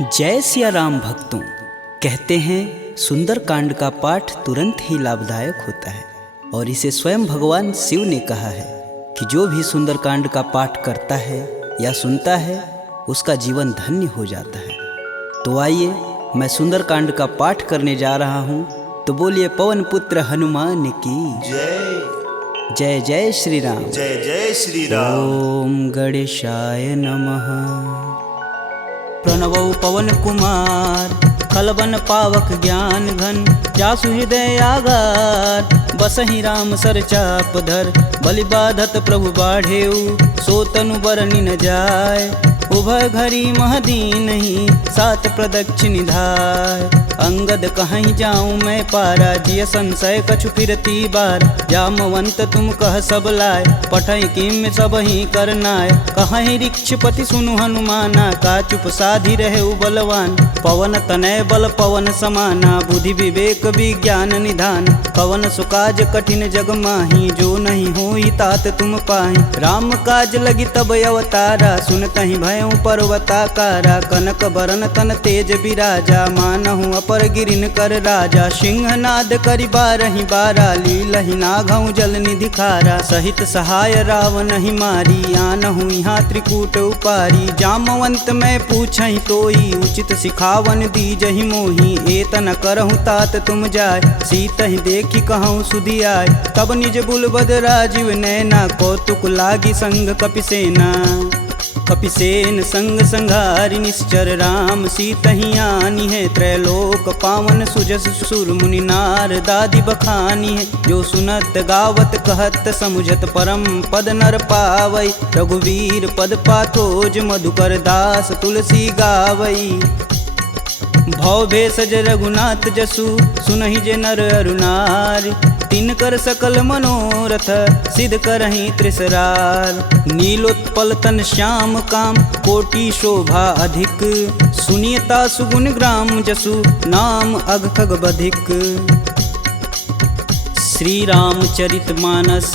जय सिया राम भक्तों। कहते हैं सुंदरकांड का पाठ तुरंत ही लाभदायक होता है और इसे स्वयं भगवान शिव ने कहा है कि जो भी सुंदरकांड का पाठ करता है या सुनता है उसका जीवन धन्य हो जाता है। तो आइए मैं सुंदरकांड का पाठ करने जा रहा हूँ, तो बोलिए पवन पुत्र हनुमान की जय जय। जय श्री राम। जय जय श्री राम। ओम गणेशाय नमः। प्रणवौ पवन कुमार खलबन पावक ज्ञान घन, जासु हृदय आगार बसहि राम सर चाप धर। बलि बाधत प्रभु बाढ़ेऊ, सो तनु बरनि न जाय। उभय घरी महदीन ही, सात प्रदक्षिण धाय। अंगद कहीं जाऊं मैं पारा, जिय संशय कछु फिरती बार। जामवंत तुम कह सब लाय, पठई किम सब ही करनाय। कहीं ऋक्षपति सुनु हनुमाना, का चुप साधि रहे बलवान। पवन तनय बल पवन समाना, बुद्धि विवेक विज्ञान निधान। पवन सुकाज कठिन जग माही, जो नहीं होई तात तुम पाही। राम काज लगी तब अवतारा, सुनतहि भयउ पर्वताकारा। कनक बरन तन तेज बिराजा, मानहु अपर गिरिन कर राजा। सिंहनाद करि बारहि बारा, लीलहि नाघउ जल निधि खारा। सहित सहाय रावण ही मारी, आनहु यहाँ त्रिकूट उपारी। जामवंत मैं पूछहि तोई, उचित सिखावन दीजहि मोही। एतन करहु तात तुम जाय, सीतहि देखि कहूँ सुधियाय। तब निज बुलबद राजीव नैना, कौतुक लागी संग कपिसेना। कपिसेन संग संघारि निश्चर, राम सीतहि आनी है। त्रैलोक पावन सुजस सुर मुनि नार, दादि बखानी है। जो सुनत गावत कहत समुझत, परम पद नर पावई। रघुवीर पद पाथोज, मधुकर दास तुलसी गावई। भव भेषज रघुनाथ जसु, सुनहि जे नर अरु नारी। तिनकर सकल मनोरथ, सिद्ध करहि त्रिसरार। नीलोत्पल तन श्याम काम, कोटि शोभा अधिक। सुनियता सुगुण ग्राम जसु, नाम अघ खग बधिक। श्री रामचरित मानस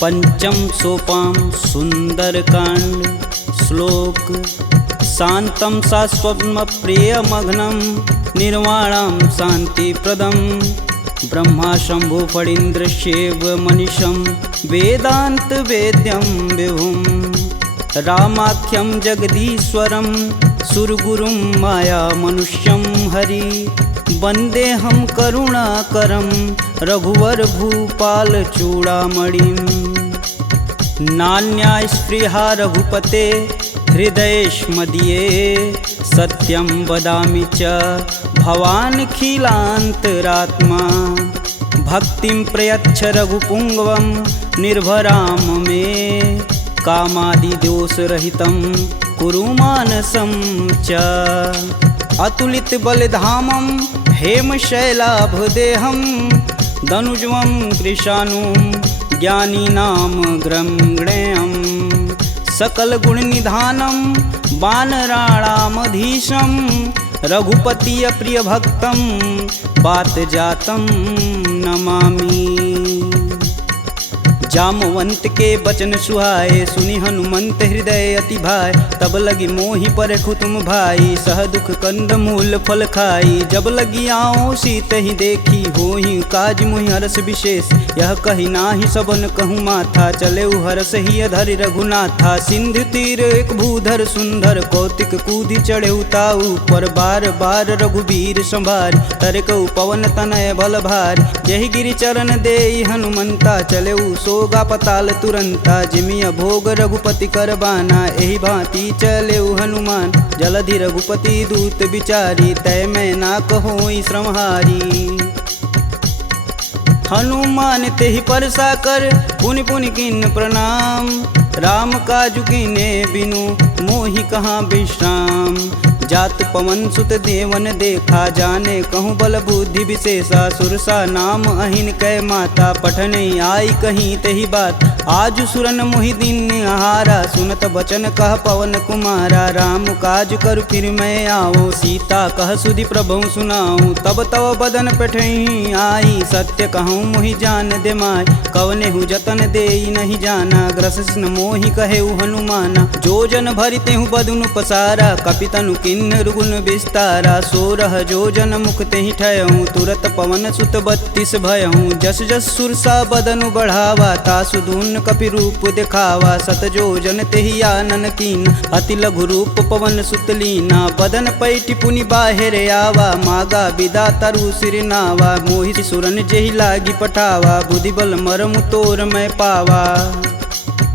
पंचम सोपान सुंदरकांड। श्लोक शांतं शाश्वतं प्रियमघ्नं, निर्वाणं शांतिप्रदं। ब्रह्मा शंभु फणीन्द्रशैव मनीषं, वेदांत वेद्यं विभुं। रामाख्यं जगदीश्वरं, सुरगुरुं माया मनुष्यं हरि। वन्देऽहं करुणाकरं, रघुवर भूपाल चूड़ामणिं। नान्या स्पृहा रघुपते, हृदयेष्मदीये। सत्यं वदामि च भवानखिलान्तरात्मा। भक्तिं प्रयच्छ रघुपुङ्गवं, निर्भरां मे। कामादिदोषरहितं कुरु मानसं च। अतुलित बलधामं हेमशैलाभदेहं, दनुजं कृशानुं ज्ञानिनां ग्रम्गणेयम्। सकल गुण निधानं वानराणामधीशं, रघुपति प्रिय भक्तं बात जातं नमामि। जामवंत के बचन सुहाए, सुनि हनुमंत हृदय अति भाय। तब लगी मोहि परखु तुम भाई, सह दुख कंद मूल फल खाई। जब लगी आओ सीत ही देखी, होहि काज मुहि हरस विशेष। यह कही नाही सबन कहूँ माथा, चले हरस ही अधरि रघुनाथा। सिंधु तीर एक भूधर सुंदर, कौतिक कूदि चढ़े ताऊ पर। बार बार रघुवीर संभार, तरकऊ पवन तनय बल भार। यही गिरि चरण देई हनुमंता, चले सोगा पताल तुरंता। जिमिय भोग रघुपति कर बाना, एहि भांति चले हनुमान। जलधि रघुपति दूत बिचारी, तय मैं ना कहोई श्रमहारी। हनुमान तेहि परसा कर, पुनि पुनि किन्न प्रणाम। राम काजु कीन्हे बिनु, मोहि कहाँ विश्राम। जात पवन सुत देवन देखा, जाने कहूँ बल बुद्धि विशेषा। सुरसा नाम अहिन कै माता, पठन आई कहीं तही बात। आज सुरन मोहि दिन आहारा, सुनत बचन कह पवन कुमारा। राम काज कर फिर मैं आओ, सीता कह सुधि प्रभु सुनाऊं। तब तव बदन पठही आई, सत्य कहूँ मोहि जान दे माय। कवने हु जतन देई नहीं जाना, ग्रसिन मोहि कहेउ हनुमाना। जो जन भरिते हूँ बदनु पसारा, कपितनु किन्नर गुण विस्तारा। 16 जो जन मुख तेहि ठयहूँ, तुरत पवन सुत 32 भयहूँ। जस जस सुरसा बदनु बढ़ावा, तासु दून कपि रूप दिखावा। 7 जो जन तेहि आनन कीन, अति लघु रूप पवन सुत लीना। बदन पैठि पुनि बाहिर आवा, मागा बिदा तरु सिर नावा। मोहि सुरन जेहि लागी पठावा, बुद्धि बल मरमु तोर मैं पावा।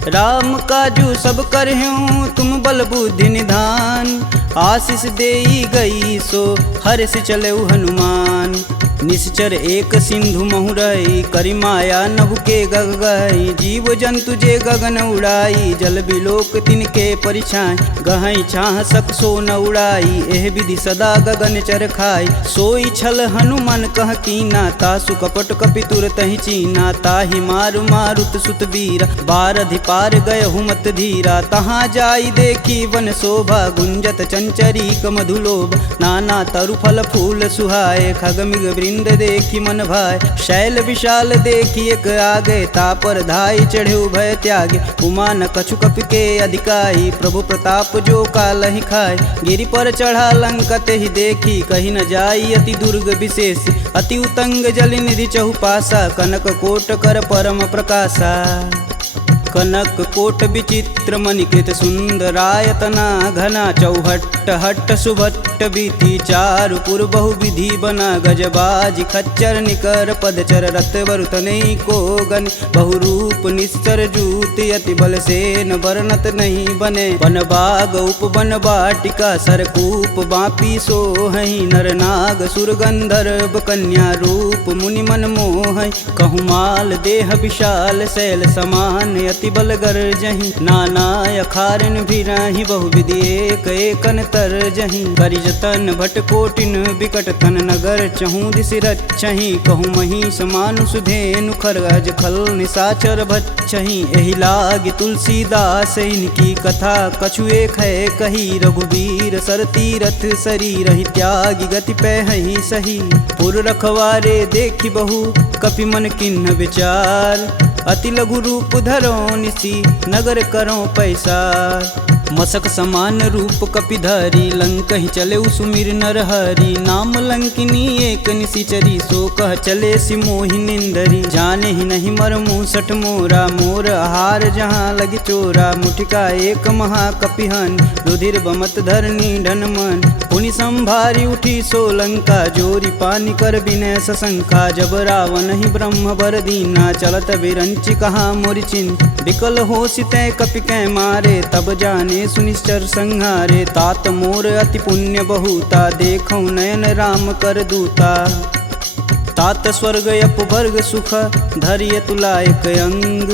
राम काजू सब करहूँ तुम बल बुद्धि निधान, आशीष देई गई सो हर्ष चले हनुमान। निश्चर एक सिंधु महुरई, करि माया नभ के गग गई। जीव जंतु जे गगन उड़ाई, जल बिलोक तिनके परिछाई। गहई छाह सक सो न उड़ाई, एह विधि सदा गगन चर खाई। सोई छल हनुमान कह कीना, तासु कपट कपि तुरत ही चीना। ताहि मारु मारुत सुत वीरा, बारधि पार गय हुमत धीरा। तहाँ जाई देखी वन शोभा, गुंजत चंचरीक मधुलोभ। नाना तरु फल फूल सुहाए, खगमिग वृंद देखी मन भाय। शैल विशाल देखी एक आगे, तापर धाई चढ़े भय त्यागे। उमा न कछु कपि के अधिकाई, प्रभु प्रताप जो कालहि खाय। गिरि पर चढ़ा लंका तेहि देखी, कही न जाई अति दुर्ग विशेष। अति उतंग जल निधि चहुपासा, कनक कोट कर परम प्रकाशा। कनक कोट विचित्र मणिकृत सुंदरायतना घना। चौहट्ट हट्ट सुभट्ट बीती, चारु पुर बहु विधि बना। गजबाज खच्चर निकर पदचर, रत वरुतनई को गन। बहुरूप निश्चर जूति, अति बल सेन वर्णत नहीं बने। वन बाग उपवन बाटिका, सरकूप बापी सोहई। नर नाग सुर गंधर्व कन्या, रूप मुनि मन मोहई। कहूँ देह विशाल शैल समान, अति बल गर्जहि। नाना अखारन भिराहि, बहुविधि एक एकन तरजहि। करि जतन भट कोटिन बिकट तन, नगर चहूँ दिस रचहि। कहूँ महिष मानुष धेनु, खरगज खल निशाचर भच्छहि। एहि लागी तुलसीदास इनकी कथा, कछु एक है कही। रघुबीर सर तीरथ शरीर, ही त्यागी गति पैहि सही। पुर रखवारे देखी बहु, कपि मन किन्ह विचार। अति लघु रूप धरो निसी, नगर करो पैसार। मसक समान रूप कपिधरी, लंक ही चले सुमिर नर हरि। नाम लंकिनी एक निशिचरी, सो कह चले सि मोहि निंदरी। जाने ही नहीं मर मूसठ मोरा, मोर आहार जहाँ लगी चोरा। मुठिका एक महाकपिहन, रुधिर बमत धरनी ढन मन। पुनि संभारी उठी सो लंका, जोरी पानी कर बिनय सशंका। जब रावण ही ब्रह्म बर दीना, चलत बिरंचि कहा मोरि चिन्ह। विकल हो सितै कपि कै मारे, तब जाने सुनिश्चर संहारे। तात मोर अति पुण्य बहुता, देखौ नयन राम कर दूता। तात स्वर्ग अपवर्ग सुख, धरिय तुलायक अंग।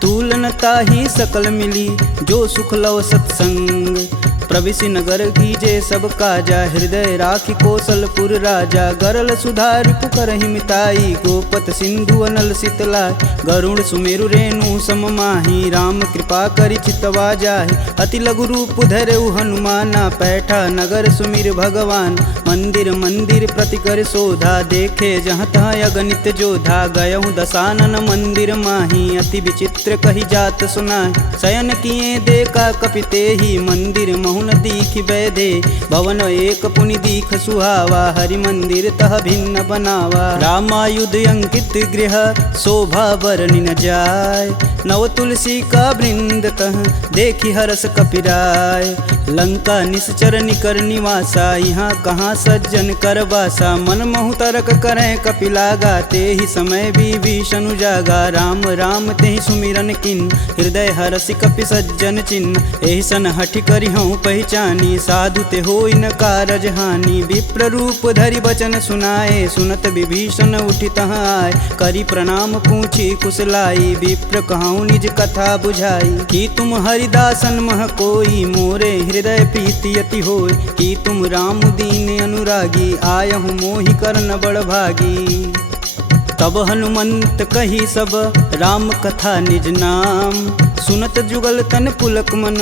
तुलन ताहि सकल मिली, जो सुख लव सत्संग। प्रविशि नगर कीजे सब काजा, हृदय राखि कौशलपुर राजा। गरल सुधार पुकरहि मिताई, गोपत सिंधु अनल शीतलाय। गरुड़ सुमेरु रेणु सम माही, राम कृपा करि चितवा जाहि। अति लघु रूप धरऊ हनुमाना, पैठा नगर सुमिर भगवान। मंदिर मंदिर प्रति कर शोधा, देखे जहाँ तहाँ अगणित जोधा। गयहु दशानन मंदिर माही, अति विचित्र कही जात सुनाय। शयन किए देखा कपि तेहि, मंदिर महुन दीख बैधे। भवन एक पुनि दीख सुहावा, हरि मंदिर तह भिन्न बनावा। रामायुध अंकित गृह, शोभा बरनि न जाय। नव तुलसी का वृंद तह, देखी हरस कपिराय। लंका निश्चर निकर निवासा, यहाँ कहाँ सज्जन कर बासा। मन महु तरक करें कपिलागा, तेहि समय विभीषण जागा। राम राम तेहि सुमिरन किन, हृदय हरसि कपि सज्जन चिन्ह। एहि सन हठि करि हूँ पहचानी, साधु ते होई न कारज हानि। विप्र रूप धरि बचन सुनाए, सुनत विभीषण उठि तहाँ आए। करि प्रणाम पूछी कुशलाई, विप्र कहूँ निज कथा बुझाई। कि तुम हरिदासन मह कोई, मोरे हृदय प्रीति अति होय। कि तुम राम दीन अनुरागी, आयहु मोहि करन बड़ भागी। तब हनुमंत कही सब राम कथा निज नाम। सुनत जुगल तन पुलक मन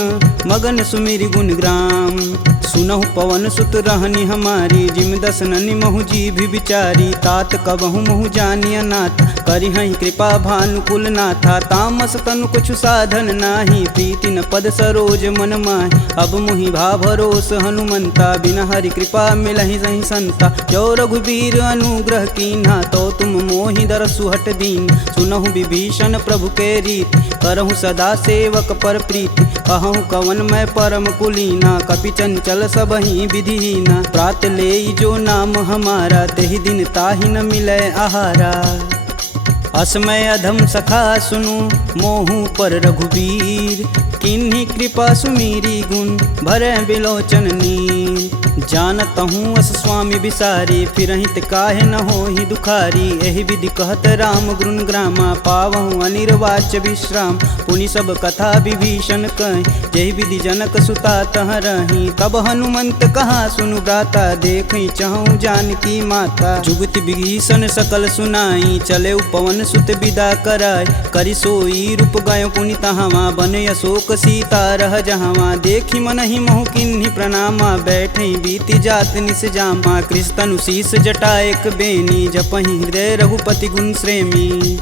मगन सुमिरि गुण ग्राम। सुनहु पवन सुत रहनी हमारी जिम दसननि महु जी भी विचारी। तात कबहु महु जानिय नाथ करिहहि कृपा भानुकुल नाथा। तामस तनु कुछु साधन नाही प्रीति न पद सरोज मन माहि। अब मुहि भा भरोस हनुमंता बिन हरि कृपा मिलहि सहि संता। जो रघुबीर अनुग्रह कीन्हा तो तुम मोहि दरसु हट दीन। सुनहु विभीषण प्रभु के रीति करहु सदा सेवक पर प्रीति। कहूँ कवन मैं परम कुलीना कपि चंचल सबहि विधिहीना। प्रात लेई जो नाम हमारा तेहि दिन ताहि न मिलै आहारा। असमय अधम सखा सुनु मोहु पर रघुबीर। किन्हीं कृपा सुमीरी गुण भरै बिलोचन नीर। जानत हूँ अस स्वामी बिसारी फिरहित काहे न होहि दुखारी। एहि विधि कहत राम गुण ग्रामा पावहु अनिर्वाच्य विश्राम। पुनि सब कथा विभीषण कहि जेहि विधि जनक सुता तह रही। तब हनुमंत कहा सुनु भ्राता देखहि चहु जानकी माता। जुगति विभीषण सकल सुनाई चले पवन सुत विदा कराय। करि सोई रूप गयो पुनि तहावा बन अशोक सीता रह जहावा। देखि मनहि मोहु किन्हीं प्रणामा बैठे बीति जात निस जामा। कृष्ण शीस जटा एक बेनी जपहि हृदय रघुपति गुण श्रेमी।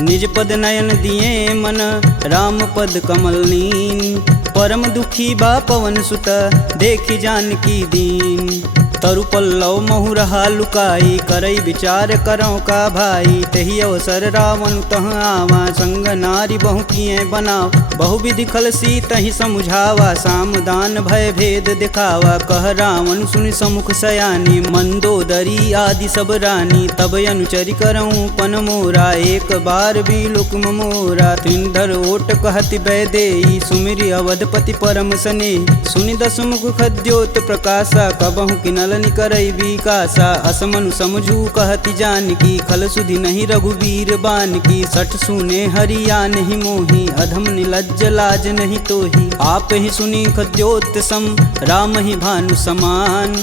निज पद नयन दिए मन राम पद कमल नीन। परम दुखी बा पवन सुत देखि जानकी दीन। तरु पल्लव महु रहा लुकाई करई विचार करौ का भाई। तही अवसर रावण तह आवा संग नारी बहु किए बनाव। बहु विधि खल सी तही समुझावा साम दान भय भेद दिखावा। कह रावण सुनि समुख सयानी मंदोदरी आदि सब रानी। तब अनुचरि करऊँ पन मोरा एक बार भी लुक मोरा। त्रिंधर ओट कहति बैदेई सुमिरि अवधपति परम स्नेही। सुनि दसमुख खद्योत प्रकाशा कबहु किनल करई विकासा। असमनु समझू कहति जानकी खल सुधि नहीं रघुबीर बान की। सठ सुने हरिया नहीं मोही अधम निलज्ज लाज नहीं तोही। आप ही सुनी खद्योत सम राम ही भानु समान।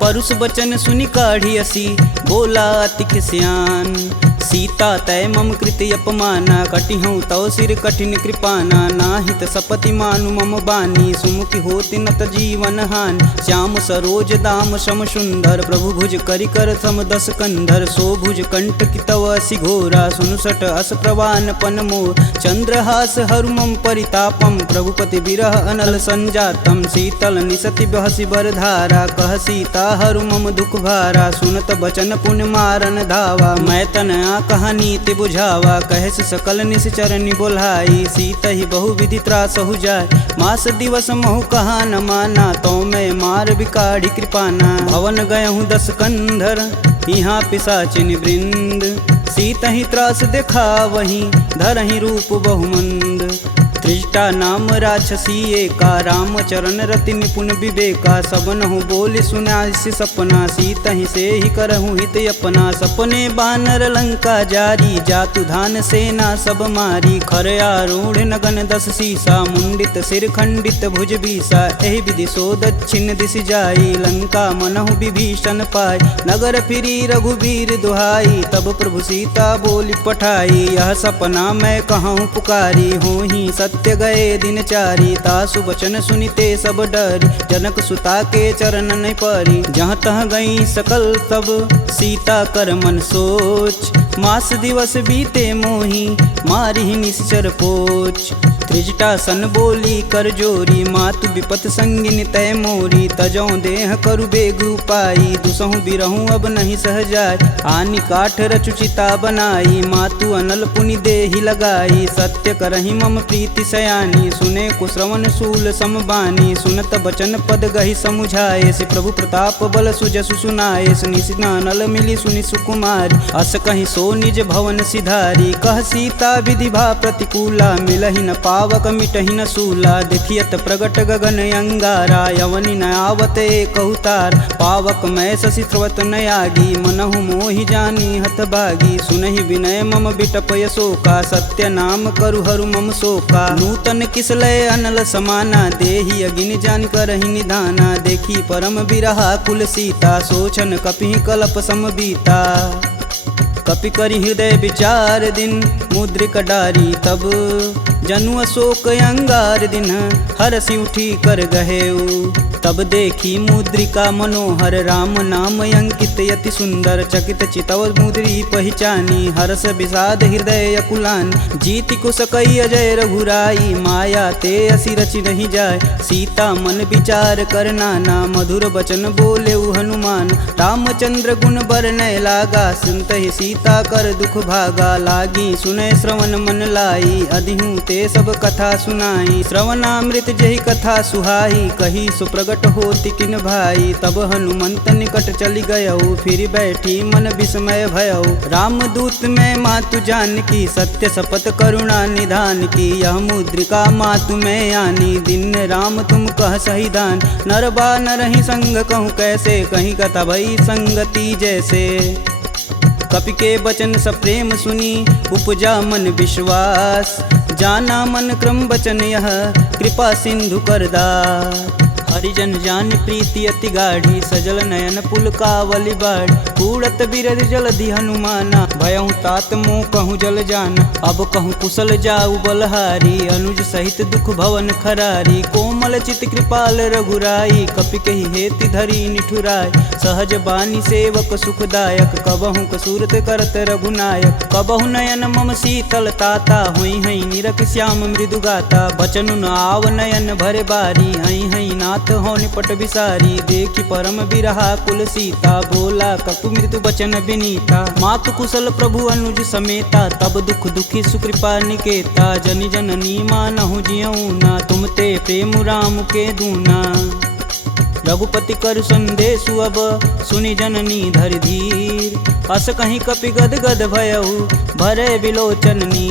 परुष बचन सुनि काढ़ी असी बोला अति खिसियान। सीता तय मम कृति अपमाना कटिहूँ तव सिर कठिन कृपाना। नाहित सपति मानु मम बानी सुमुखि होति नत जीवन हानि। श्याम सरोज दाम सम सुंदर प्रभु भुज करि कर सम दस कंधर। सो भुज कंठ की तव असि घोरा सुनुसट अस प्रवान पन मोर। चंद्रहास हरु मम परितापम प्रभुपति बिरह अनल संजातम। शीतल निसति बहसि बर धारा कह सीता हरु मम दुख भारा। सुनत बचन पुन मारन धावा मैं तन कहानी ते बुझावा। कहस सकल निश्चरनि बोलाई सीत ही बहु विधि त्रास हो जाय। मास दिवस महु कहा न माना तो मैं मार बिकाढ़ी कृपाना। भवन गयहूँ दस कंधर यहाँ पिशाचिन वृंद। सीत ही त्रास देखा वहीं धरहि रूप बहुमंद। त्रिजटा नाम राक्षसी एका राम चरण रति निपुण विवेका। सबनहु बोल सुनासि सपना सीत ही से ही करहु हित अपना। सपने बानर लंका जारी जातु धान सेना सब मारी। खर आरूढ़ नगन दस सीसा मुंडित सिर खंडित भुज बीसा। एहि विधि सो दक्षिण दिश जाई लंका मनहु विभीषण पाय। नगर फिरी रघुबीर दुहाई तब प्रभु सीता बोली पठाई। यह सपना मैं कहूँ पुकारी हूँ ही सत्य गए दिन चारी। तासु बचन सुनिते सब डरी जनक सुता के चरण नहीं परी। जहाँ तह गई सकल तब सीता कर मन सोच। मास दिवस बीते मोही मारी निश्चर पोच। त्रिजटा सन बोली कर जोरी मातु विपत संगिन तय मोरी। तजौ देह करु बेग उपाई दुसहु बिरहूँ अब नहीं सह जाय। आनि काठ रचुचिता बनाई मातु अनल पुनि देहि लगाई। सत्य करहि मम प्रीति सयानी सुने कुश्रवण शूल समबानी। सुनत बचन पद गहि समुझाए से प्रभु प्रताप बल सुजसु सुनाए। निशिना नल मिली सुनि सुकुमारी अस कहीं सो निज भवन सिधारी। कह सीता विधि भा प्रतिकूला मिलहि न पावक मिटहि न सूला। देखियत प्रगट गगन अंगारा यवनि न आवत एक अवतार। पावक मैं शशि स्रवत न आगी मनहु मोहि जानी हत भागी। सुनहि विनय मम बिटपय शोका सत्य नाम करु हरु मम शोका। नूतन किसलय अनल समाना देहि अगिन जान करहि निधाना। देखी परम बिरहा कुल सीता सोचन कपिहि कलप सम बीता। कपि करि हृदय विचार दिन मुद्रिक डारी तब जनु अशोक अंगार दिन हरसि उठी कर गहेऊ। तब देखी मुद्रिका मनोहर राम नाम अंकित यति सुंदर चकित चितव मुद्री पहचानी हर्ष विषाद हृदय अकुलान जीति को सकई अजय रघुराई माया ते असी रचि नहीं जाय सीता मन विचार कर नाना मधुर बचन बोले हनुमान रामचंद्र गुण बरनय लागा सुनत ही सीता कर दुख भागा लागी सुनय श्रवण मन लाई अधिहूँ ते सब कथा सुनाई श्रवणामृत जही कथा सुहाई कही सुप्रगट होति किन भाई। तब हनुमंत निकट चली गयऊ फिर बैठी मन विस्मय भयऊ रामदूत में मातु जानकी सत्य शपथ करुणा निधान की यह मुद्रिका मातु में आनी दिन राम तुम कह सही दान नर बा नरहि संग कहूँ कैसे कहीं कथा भई संगति जैसे। कपि के बचन सप्रेम सुनी उपजा मन विश्वास जाना मन क्रम बचन यह कृपा सिंधु करदा हरिजन जान प्रीति अति गाढ़ी सजल नयन पुल कावली बाढ़ कूड़त बिरद जलधि हनुमाना भयहु तात मोह कहूँ जल जान अब कहूँ कुशल जाऊ बलहारी अनुज सहित दुख भवन खरारी कोमल चित कृपाल रघुराई कपि कही हेति धरी निठुराय सहज बानी सेवक सुखदायक कबहु कसूरत करत रघुनायक कबहु नयन मम शीतल ताता हुई हई निरख श्याम मृदु गाता बचनु न आव नयन भरे बारी हई हई नाथ हो निपट विसारी देखी परम बिरहा कुल सीता बोला कपि मृदु बचन विनीता मातु कुशल प्रभु अनुज समेता तब दुख दुखी सुकृपा निकेता जनि जननी मानहु जियऊ ना तुम ते प्रेम राम के दूना। रघुपति कर संदेशु अब सुनि जननी धरि धीर अस कहीं कपि गद गद भयऊ भरे बिलोचननी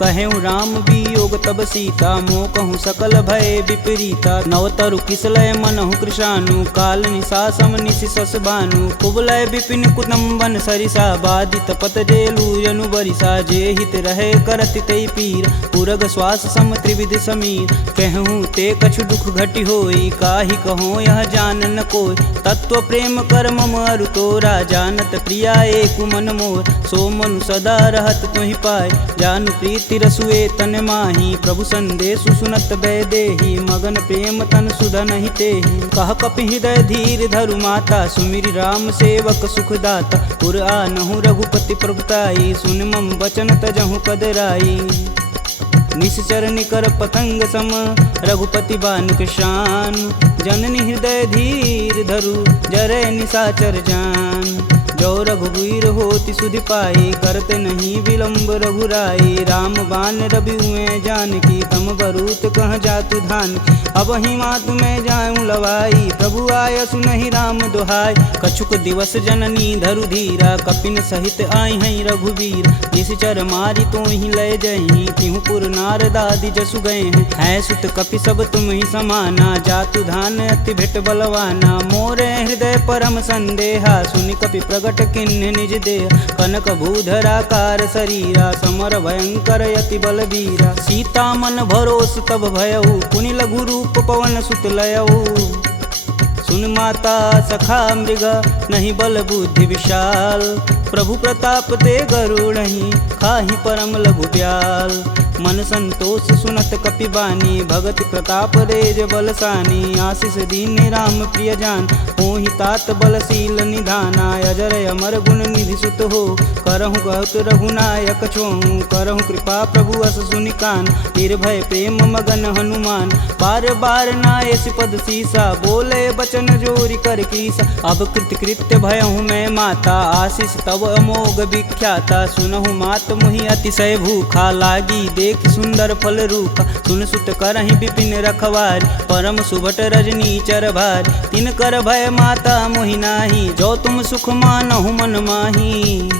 कहेऊ राम वियोग तब सीता मोह कहूँ सकल भय विपरीता नवतरु किसलय मनहु कृशानु काल निशा सम निशि सस भानु कुबलय विपिन कुटुम्बन सरिसा बाधित पत जेलु जनु बरिसा जे हित रहे करत तई पीर पुरग श्वास सम त्रिविध समीर कहूँ ते कछु दुख घटि होई काहि कहो यह जान न कोय तत्व प्रेम कर मम अरु तोरा जानत प्रिया एक मन मोर सो मनु सदा रहत तुहि पाय जानु प्रीति रसुए तन माही प्रभु संदेशु सुनत बैदेही मगन प्रेम तन सुधन ही तेहि कह कपि हृदय धीर धरु माता सुमिरि राम सेवक सुखदाता पुर आनहु रघुपति प्रभुताई सुन मम बचन तजहु कदराई निश्चर निकर पतंग सम रघुपति बानिक शान जननी हृदय धीर धरु जरे निशाचर जान जो रघुवीर होति सुधि पाई करते नहीं विलम्ब रघुराई राम बान रवि हुए जानकी तम बरूत कह जातु धान अब ही मातु में जाऊं लवाई प्रभु आय सुनहि राम दुहाई कछुक दिवस जननी धरु धीरा कपिन सहित आई हैं रघुवीर निश्चर मारी तो ही लय जही तिहु पुर नारदादि जसु गए हैं सुत कपि सब तुम ही समाना जातु धान अति भेट बलवाना मोरे हृदय परम संदेहा सुनि कपि प्रगट किन्ह निज देह कनक भूधराकार शरीरा समर भयंकर यति बलबीरा सीता मन भरोस तब भयऊ पुनि लघु रूप पवन सुत लयऊ सुन माता सखा मृग नहीं बल बुद्धि विशाल प्रभु प्रताप ते गरुड़हि खाहि परम लघु ब्याल मन संतोष सुनत कपि बानी भगति प्रताप रेज बलसानी आशीष दीन राम प्रिय जान होहि तात बलशील निधाना अजर अमर गुण निधि सुत हो करहु कहत रघुनायक छोहु करहु कृपा प्रभु अस सुनिकान निर्भय प्रेम मगन हनुमान बार बार नायस पद सीसा बोले बचन जोरी कर कीसा अब कृत्य भयहु मैं माता आशीष तब अमोघ विख्याता सुनहु मात मुहि अतिशय भूखा लागी देख सुंदर फल रूपा सुन सुत करहि विपिन रखवारी परम सुभट रजनी चर भारी तिन कर भय माता मोहि नाही जो तुम सुख मानहु मन माही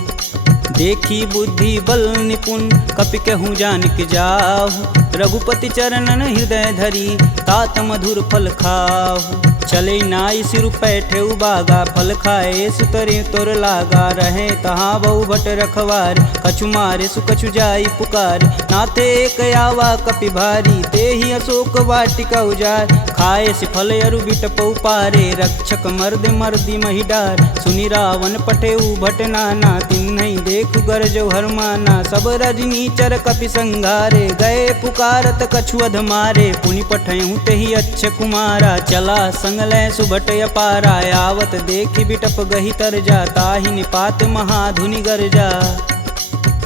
देखी बुद्धि बल निपुण कपि कहूँ जानिक जाहु रघुपति चरणन हृदय धरी तात मधुर फल खाहु चले नाई सिर पैठे बागा फल खाए सुतरे तोर लागा रहे तहाँ बहु भट रखवार कछु मारे सुकछु जाई पुकार नाथे एक आवा कपि भारी ते ही अशोक वाटिका उजार खाए सिफल अरु बिटपौ पारे, रक्षक मर्द मर्दी महिडार। सुनि रावण पटेऊ भट नाना, तिन्हई देखु गरजौ हरमाना। सब रजनीचर कपि संघारे, गए पुकारत कछु अध मारे। पुनि पठयहु तेहि अच्छ कुमारा, चला संग लै सुभट अपारा। आवत देखि बिटप गहि तरजा, ताहि निपात महाधुनि गरजा।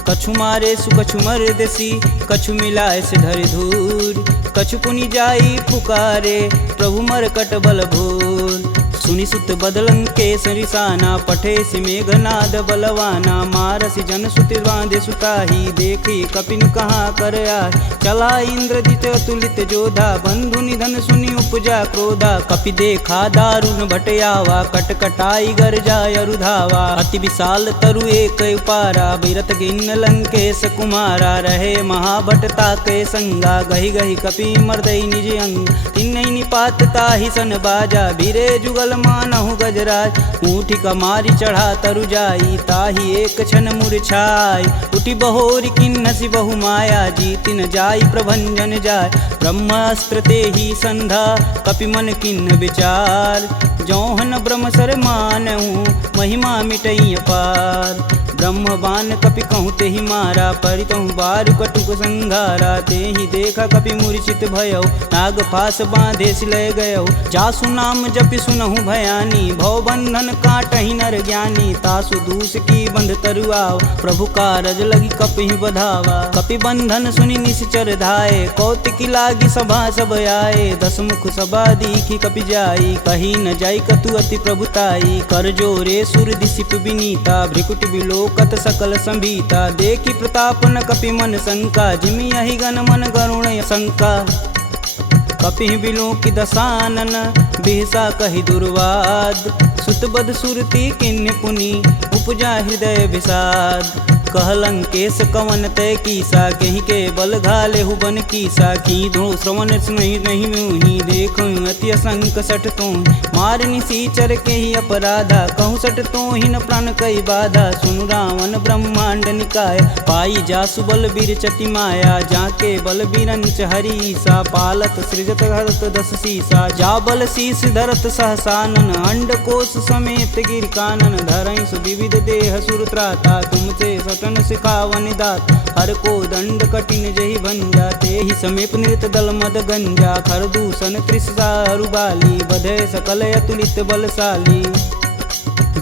कछु मारे सु कछु मर्दसी, कछु मिलाए से धरि धूर। कछु पुनि जाई पुकारे, प्रभु मरकट बल भूर। सुनि सुत बदलंकेश रिसाना, पठे सि मेघनाद बलवाना। मारसि जन सुति बांधे सुताही, देखी कपिन कहाँ कर आए। चला इंद्रजित अतुलित जोधा, बंधु निधन सुनि उपजा क्रोधा। कपि देखा दारुण भटयावा, कटकटाई गर्जा अरुधावा। अति विशाल तरु एक उपारा, बिरत गिन्न लंकेश कुमारा। रहे महाभटता के संगा, गहि गहि कपि मर्दई निज अंग। तिन्हई निपात ताहि सन बाजा, भीरे जुगल मानहु गजराज। ऊँठी कमारी चढ़ा तरु जाई, ताहि एक क्षण मूर्छाई। उठि बहोरी किन्नसी बहु माया, जीति न जाई प्रभंजन जाय। ब्रह्मास्त्र तेहि संधा, कपि मन किन्न विचार। जौहन ब्रह्म सर मानहु, महिमा मिटई अपार। ब्रह्म बान कपि कहूँ तेहि मारा, परितहु बारु कटुक संघारा। तेहि देखा कपि मूर्छित भयउ, नाग पास बांधे सिलय गयउ। जासु नाम जपि सुनहु भयानी, भव बंधन काटहि नर ज्ञानी। तासु दूस की बंध तरुआव, प्रभु कारज लगी कपि बधावा। कपि बंधन सुनि निश्चर धाये, कौतिकी लागी सभा सब आए। दस मुख सभा दीखी कपि जाई, कही न जाई कतु अति प्रभुताई। कर जोरे सुर दिसिप विनीता, भ्रिकुट बिलोकत सकल संभीता। देखी प्रताप न कपि मन शंका, जिमि यही गण मन गरुण शंका। कपि बिलों की दसानन, बिहसा कहि दुर्वाद। सुतबद सुरती किन्य पुनि, उपजा हृदय विषाद। कहलंकेश कवन तय कीसा, कहीं के बल घाले हुबन कीसा। की धो श्रवण नहीं नहीं मुहि, देखो अति असंक सठ तो। मार निसीचर के ही अपराधा, कहूँ सठ तो ही न प्राण कई बाधा। सुनु रावण ब्रह्मांड निकाय, पाई जासु बल बीर चति माया। जाके बल बीरंच हरीसा, पालत सृजत हरत दस सीसा। जा बल शीस धरत सहसानन, अंड कोश समेत गिर कानन। धरई सुविविध देह सुर त्राता, तुमसे सटन सिखावन दात। हर को दंड कठिन जहि भंजा, तेहि समीप नृत दल मद गंजा। खर दूषण त्रिसारु बाली, बधे सकल अतुलित बलशाली।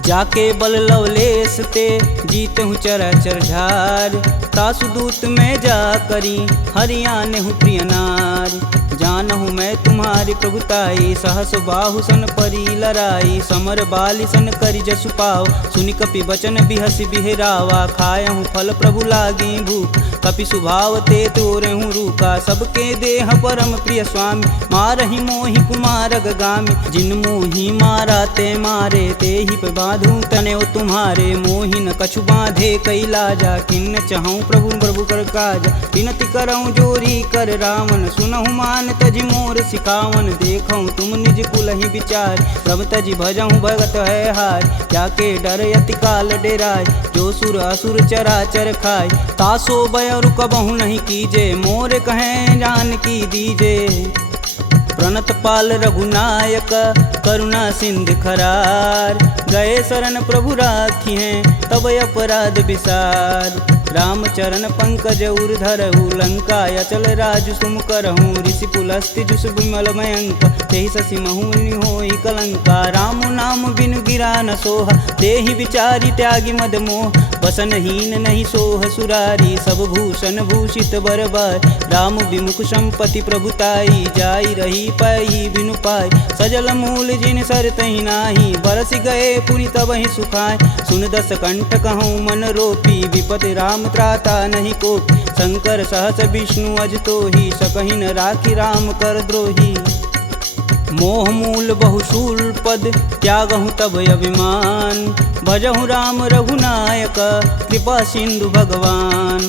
जाके बल लवलेश ते, जीतहु चराचर झार। तासु दूत में जा करी, हरियाने हूँ प्रिय नार। जानहु मैं तुम्हारी प्रभुताई, सहस बाहु सन परी लराई। समर बाली सन करि जसु पाव, सुनि कपि बचन बिहसि बिहरावा। खायहु फल प्रभु लागी भूख, कपि सुभाव ते तोरहु रूखा। सबके देह परम प्रिय स्वामी, मारहि मोहि कुमार गामी। जिन मोहि मारा ते मारे, तेहि पे बांधु तने तुम्हारे। मोहि न कछु बांधे कैलाजा, किन्न चहु प्रभु प्रभु कर काजा। विनति करऊँ जोरी कर रावण, सुनहु मान तजि मोर सिखावन। देखऊँ तुम निज कुलहि विचार, प्रभ तजि भजहु भगत है हार। जाके डर यति काल डेराय, जो सुर असुर चराचर खाय। तासो भय रुकबहु नहीं कीजे, मोर कहें जान की दीजे। प्रणत पाल रघुनायक, करुणा सिंध खरार। गए शरण प्रभु राखी हैं, तब अपराध विसार। रामचरण पंकज उर धरहु, लंका अचल राजु सुम करहूँ। ऋषि पुलस्ति जुस विमल मयंक, तेहि शशि महुनि होई कलंका। राम नाम बिनु गिरा न सोहा, देहि विचारी त्यागी मद मोह। वसनहीन नहीं सोह सुरारी, सब भूषण भूषित बरबार। राम विमुख संपत्ति प्रभुताई, जाई रही पाई बिनु पाई। सजल मूल जिन सर तहि नाही, बरस गए पुनि तबहि सुखाय। सुन दस कंठ कहूँ मन रोपी, विपति राम त्राता नहीं कोपी। शंकर सहस विष्णु अज तोहि, सकहि न राखी राम कर द्रोही। मोह मूल बहुशूल पद, त्यागहु तब अभिमान। भजहु राम रघुनायक, कृपा सिंधु भगवान।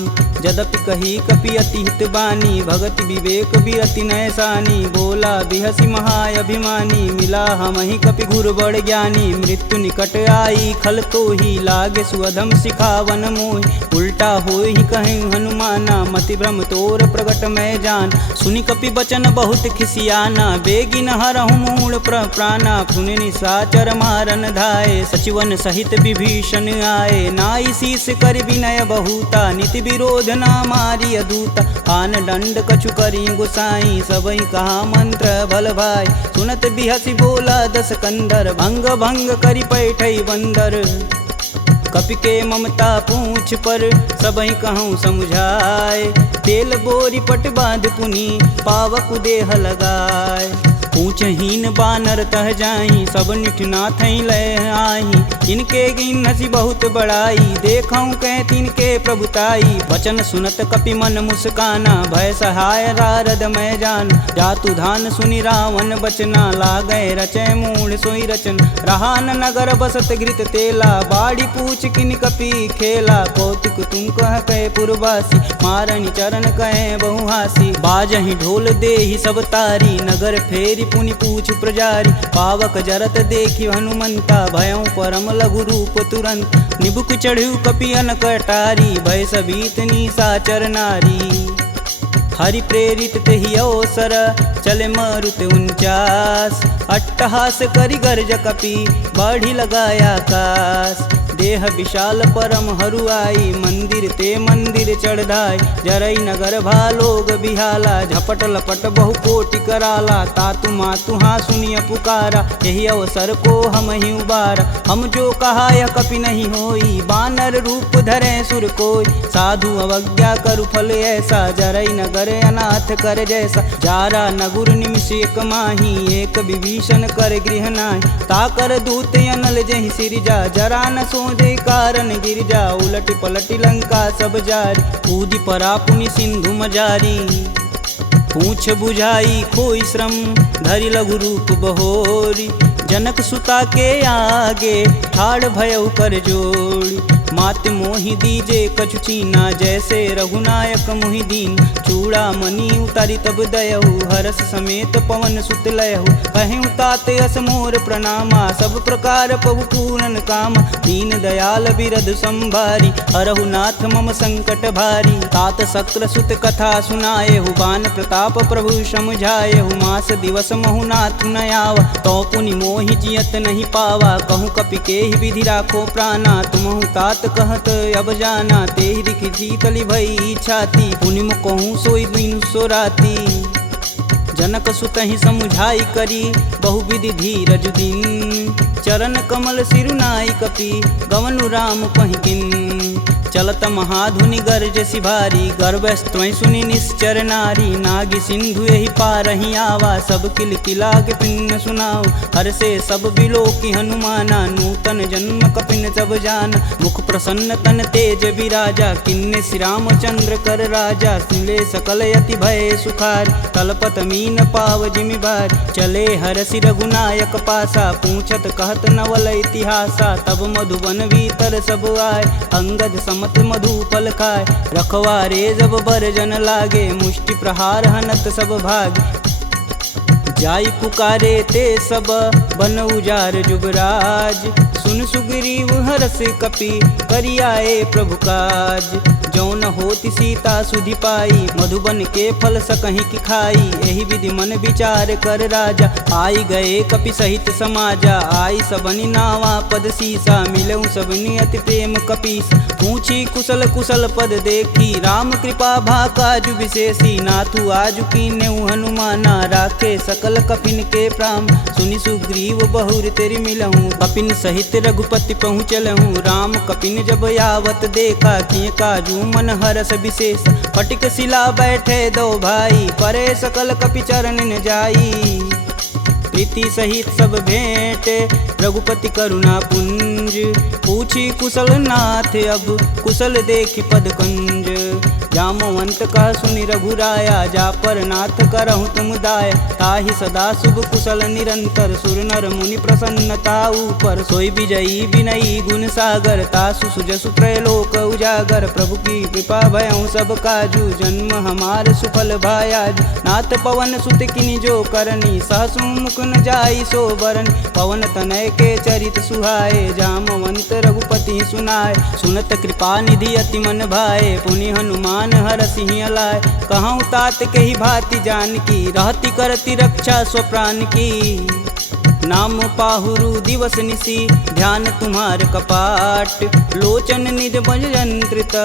यद्यपि कही कपि अति हित बानी, भगति विवेक बिरति नैसानी। बोला बिहसी महाअभिमानी, मिला हमहि कपि गुर बड़ ज्ञानी। मृत्यु निकट आई खल तो ही, लागे सुअधम सिखावन मोहि। उल्टा होई कहीं हनुमाना, मति भ्रम तोर प्रगट मैं जान। सुनि कपि बचन बहुत खिसियाना, बेगिन हरहु मूल प्राणा। सुनि निशाचर मारन धाये, सचिवन सहित विभीषण आए। नाई शीस कर विनय बहुता, नीति विरोध ना मारी अदूता। आन दंड कछु करी गुसाई, सबई कहा मंत्र भल भाई। सुनत बिहसी बोला दस कंदर, भंग भंग करि पैठई बंदर। कपि के ममता पूछ पर, सबई कहूँ समझाए। तेल बोरी पट बांध पुनी, पावक देह लगाए। पूछहीन बानर तह जाही, सब निठना थई लय आही। इनके गिन हसी बहुत बड़ाई, देखऊँ कह तिनके प्रभुताई। वचन सुनत कपि मन मुस्काना, भय सहाय रारद मैं जान। जातु धान सुनि रावण बचना, लागय रचय मूढ़ सोई रचन। रहान नगर बसत घृत तेला, बाड़ी पूछ किन कपि खेला। कौतुक तुम कह कहे पुरवासी, मारणी चरण कहे बहुहासी। बाजहि ढोल देहि सब तारी, नगर फेरी पुनि पूछ प्रजारी। पावक जरत देखि हनुमंता, भयउ परम लघु रूप तुरंत। निबुक चढ़ू कपियन कटारी, भय सबीत निशाचर नारी। हरि प्रेरित तेहि अवसर, चले मारुत 49। अट्टहास करि गर्ज कपि, बाढ़ी लगाया आकाश। देह विशाल परम हरुआई, मंदिर ते मंदिर चढ़ाई। जरई नगर भालोग बिहाला, झपट लपट बहु कोटि कराला। तातु मातु हाँ सुनिय पुकारा, यही अवसर को हम ही उबारा। हम जो कहा यह कपि नहीं होई, बानर रूप धरे सुर कोई। साधु अवज्ञा करु फल ऐसा, जरई नगर अनाथ कर जैसा। जारा नगुर निमिष एक माही, एक विभीषण कर गृह नाहि। ताकर दूत अनल जहि सिरजा, जरा न सोजे कारण गिरजा। उलटि पलटि लंका सब जारी, कूदि परा पुनि सिंधु मजारी। पूछ बुझाई खोई श्रम, धरि लघु रूप बहोरी। जनक सुता के आगे, ठाड़ भयउ कर जोड़ी। मात मोहि दीजे कछु चीना, जैसे रघुनायक मोहि दीन। चूड़ा मणि उतारी तब दयहु, हरस समेत पवन सुत लयहु। कहें तात यस मोर प्रणामा, सब प्रकार प्रभु पूरन काम। दीन दयाल बिरध संभारी, हरहु नाथ मम संकट भारी। तात शक्र सुत कथा सुनाएहु, बान प्रताप प्रभु समझाएहु। मास दिवस महु नाथ न आवा, तो पुनि मोहि जियत नहीं पावा। कहूँ कपि के ही विधि राखो प्राणा, तुमहु तात कहत अब जाना। तेहि दिखि शीतली भई छाती, पुनि कहूँ सोई दिन सो राती। जनक सुतहि समुझाई करी, बहुविधि धीरज दिन। चरण कमल सिरुनाई कपि, गवनु राम पहिकिन। चलत महाधुनि गर्ज सिभारी, गर्भस्त्वं सुनि निश्चर नारी। नागी सिंधु यही पारहि आवा, सब किल किलाग पिन्न सुनाओ। हर से सब बिलोकि हनुमाना, नूतन जन्म कपिन सब जान। मुख प्रसन्न तन तेज विराजा, किन्ने श्री रामचंद्र कर राजा। सिले सकल यति भय सुखार, तलपत मीन पाव जिमि भार। चले हरसि रघुनायक पासा, पूछत कहत नवल इतिहासा। तब मधुबन भीतर सब आए, अंगद मत मधुपल खाए। रखवारे जब बरजन लागे, मुष्टि प्रहार हनत सब भाग। जाई पुकारे ते सब, बन उजार जुबराज। सुन सुग्रीव हरस कपि, करियाए प्रभु काज। जौन होति सीता सुधि पाई, मधुबन के फल सकहि की खाई। एहि विधि मन विचार कर राजा, आई गए कपि सहित समाजा। आई सबनि नावा पद सीसा, मिलऊँ सबनि अति प्रेम कपीस। पूछी कुशल कुशल पद देखी, राम कृपा भाकाजु विशेषी। नाथु आजु कीन्यउ हनुमाना, राखे सकल कपिन के प्राम। सुनि सुग्रीव बहुर तेरि मिलहूँ, कपिन सहित रघुपति पहुँचलहूँ। राम कपिन जब यावत देखा, किए काजू मन हरस विशेष। फटिक शिला बैठे दो भाई, परे सकल कपि चरण न जाई। प्रीति सहित सब भेंट, रघुपति करुणा पुंज। पूछी कुशल नाथ अब, कुशल देखि पद कंज। जामवंत कह सुनि रघुराया, जा पर नाथ करहु तुम दाया। ताहि सदा शुभ कुशल निरंतर, सुर नर मुनि प्रसन्नता ऊपर। सोई विजयी विनयी गुण सागर, तासु सुजसु त्रैलोक उजागर। प्रभु की कृपा भयउ सब काजू, जन्म हमार सुफल भायाज। नाथ पवन सुत किनि जो करनी, सहसु मुख न जाई सो बरन। पवन तनय के चरित सुहाए, जामवंत रघुपति सुनाए। सुनत कृपा निधि अति मन भाए, पुनि हनुमान हर सिंह लाए। कहूँ तात के ही भांति जानकी, रहती करती रक्षा स्वप्राण की। नाम पाहुरु दिवस निसी, ध्यान तुम्हार कपाट। लोचन निज बज यंत्रित,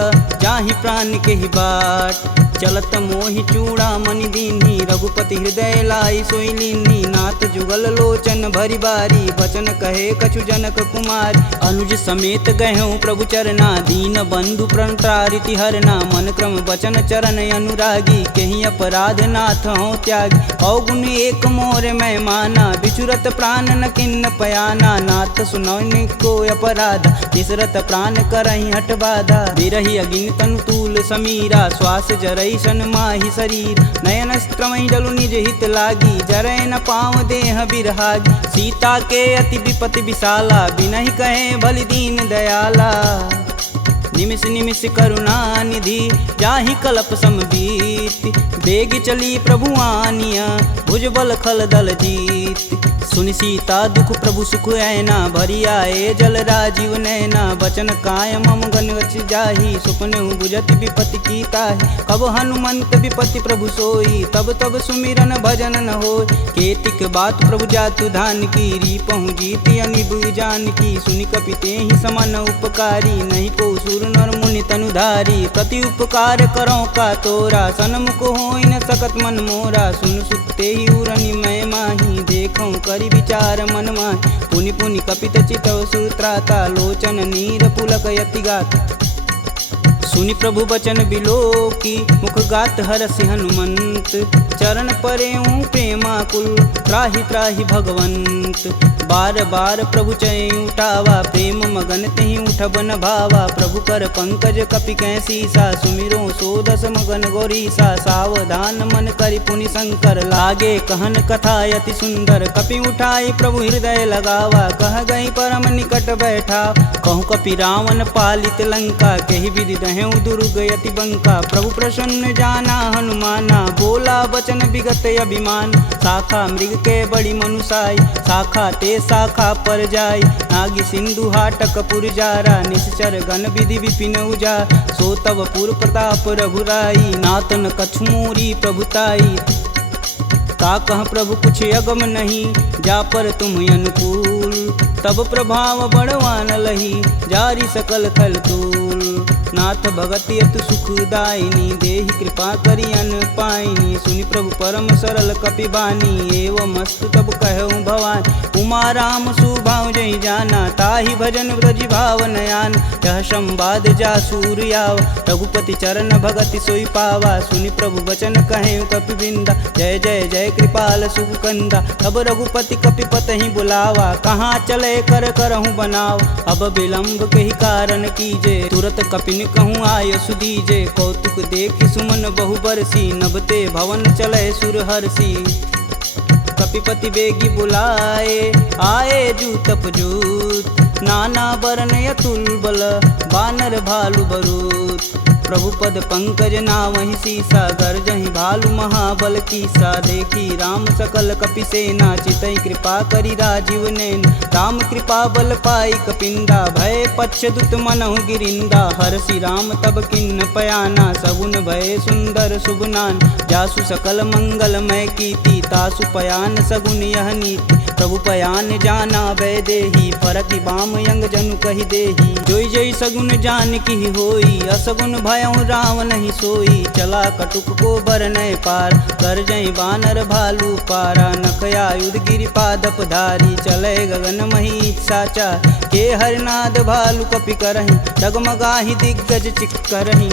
जाहि प्राण के ही बाट। चलत मोहि चूड़ामणि दीन्ही, रघुपति हृदय लाई सोई लीन्ही। नाथ जुगल लोचन भरी बारी, बचन कहे कछु जनक कुमार। अनुज समेत गहूँ प्रभु चरना, दीन बंधु प्रणतारिति हरना। मन क्रम बचन चरण अनुरागी, कहीं अपराध नाथ हो त्यागी। अवगुण एक मोर मैं माना, बिचुरत प्राण न किन्न पयाना। नाथ सुनौनि को अपराध, तिसरत प्राण करहि हठ बाधा। बिरहि अगिन तनु तूल समीरा, श्वास जरई सन माहि शरीर। नयन स्त्रमहि जलु निज हित लागी, जरै न पाँव देह बिरहागी। सीता के अति विपति विशाला, बिनहि कहे बलि दीन दयाला। निमिष निमिष करुणा निधि, जाहि कल्प समबीत। बेग चली प्रभु आनिया, भुजबल खल दल जीत। सुनि सीता दुख प्रभु सुख ऐना, भरी आए जल राजीव नैना। बचन काय मम गन गच जाहि, सुपने बुझत विपति की ताहि। कब हनुमंत विपति प्रभु सोई, तब तब सुमिरन भजन न होय। केतिक बात प्रभु जातु धान की, रीपहु जीति अनिब जानकी। सुनि कपि तेहि समान उपकारी, नहीं को सुर नर मुनि तनुधारी। प्रति उपकार करो का तोरा, सन्मुख होई न सकत मन मोरा। सुन सुते ही उरनि मैं माही, देखूं करि विचार मन माहि। पुनि पुनि कपित चितव सुत्राता, लोचन नीर पुलक यति गात। सुनि प्रभु बचन बिलोकी, मुख गात हरसि हनुमंत। चरण परेऊँ प्रेमाकुल, त्राहि त्राहि भगवंत। बार बार प्रभु चै उठावा, प्रेम मगन तेहि उठब न भावा। प्रभु कर पंकज कपि कै सीसा, सुमिरो सो दस मगन गौरीसा। सावधान मन करि पुनि शंकर, लागे कहन कथा अति सुंदर। कपि उठाई प्रभु हृदय लगावा, कह गई परम निकट बैठा। कहूँ कपि रावण पालित लंका, केहि विधि दहें दुर्ग यति बंका। प्रभु प्रसन्न जाना हनुमाना, बोला बचन विगत अभिमान। शाखा मृग के बड़ी मनुसाई, शाखा ते शाखा पर जाई। नागी सिंधु हाटक पुर जारा, निश्चर गण विधि विपिन उजा। सो तब पुर प्रताप रघुराई, नातन कछु मोरी प्रभुताई। का कह प्रभु कुछ अगम नहीं, जा पर तुम अनुकूल। तब प्रभाव बड़वान लही, जारी सकल खल तूल। नाथ भगति अतु सुखदायिनी, देहि कृपा करि अन पाइनी। सुनि प्रभु परम सरल कपि बानी, एवं मस्तु तब कहूँ भवानी। उमा राम सुभाव जहि जाना, ताहि भजन ब्रज भाव नयान। यह संवाद जा सूर आवा, रघुपति चरण भगति सोई पावा। सुनि प्रभु बचन कहें कपि बिंदा, जय जय जय कृपाल सुख कंदा। तब रघुपति कपि पतहि बुलावा, कहाँ चले कर करहूँ बनाव। अब विलंब के ही कारण कीजे, तुरत कपिन कहूँ आय सुदीजे। कौतुक देखि सुमन बहु बरसी, नभते भवन चले सुर हरसी। कपिपति बेगी बुलाए, आए जूतप जूत। नाना बरन अतुल बल, बानर भालु बरूत। प्रभु पद पंकज नावहि सीसा, गर्जहि भालु महाबल कीसा। देखी राम सकल कपि सेना, चितई कृपा करि राजीव नैन। राम कृपा बल पाई कपिंदा, भय पच्छ दुत मनहु गिरिंदा। हरसि राम तब किन्न पयाना, सगुन भय सुंदर शुभ नान। जासु सकल मंगलमय कीर्ति, तासु पयान सगुन यह नीति। प्रभु पयान जाना भय देही, फरकि बाम यंग जनु कहि देही। जोई जोई सगुन जान की होई, असगुन भयउ रावण ही सोई। चला कटुक को बरनय पार, कर जय बानर भालू पारा। नखया युध गिरि पादप धारी, चले गगन मही साचा। के हरनाद भालू कपि करहि, डगमगाहि दिग्गज चिक्करहि।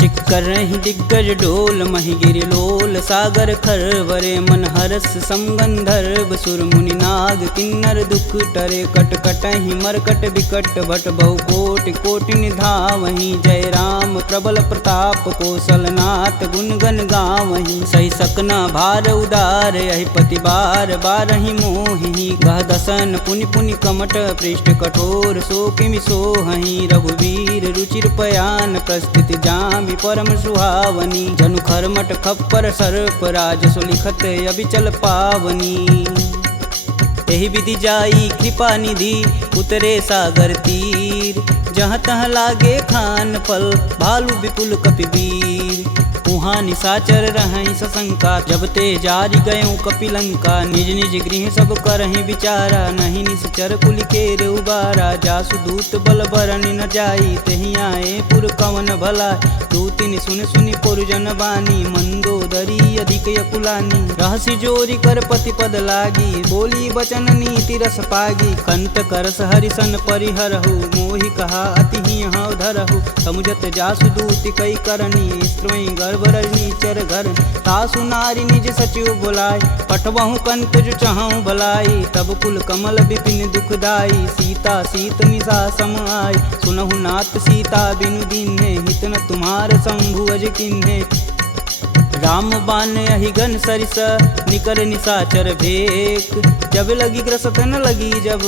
चिक्करहि दिग्गज डोल, महि गिरि लोल सागर खरवरे। मन हरस समगंधर्व सुर मुनि नाग किन्नर दुख टरे कट कटहि मरकट विकट भट बहु कोटि कोटि निधावहि जय राम प्रबल प्रताप कौशलनाथ गुण गण गावहि सही सकना भार उदार यही पति बार बारहि मोहि गह दसन पुनि पुनि कमट पृष्ठ कठोर सो किमि सोहहि रघुवीर रुचिर पयान प्रस्थिति जामि परम सुहावनी जनु खरमट खप्पर सर्प राज सुलिखत अबिचल पावनी एहि विधि जाई कृपा निधि उतरे सागर तीर जहाँ तहाँ लागे खान पल भालू विपुल कपिवीर उहाँ निशाचर रहहि सशंका जब ते जारि गयों कपिलंका निज निज गृह सब करहि विचारा नहीं निश्चर कुल केर उबारा जासु दूत बल बरनि न जाई तेहि आए पुर कवन भला दूतिन सुन सुनि पुरजन बानी मंदोदरी अधिक यकुलानी रहसि जोरी कर पति पद लागी बोली बचन नीति रस पागी कंत करस हरिसन परिहरहु मोहि कहा अति हौ धरहु समुझत जासु दूति कई करनी स्त्रोई गर्भ रजनी चर घर तासु नारी निज सचिव बुलाय पठवहु कंत जो चहु भलाई तब कुल कमल विपिन दुखदाई सीता सीत निशा सम आय सुनहु नाथ सीता बिनु दीन्हे हित न तुम्हार शंभु अज किन्हे राम बान अहिगन सरिस निकर निशाचर भेक जब लगी ग्रसत न लगी जब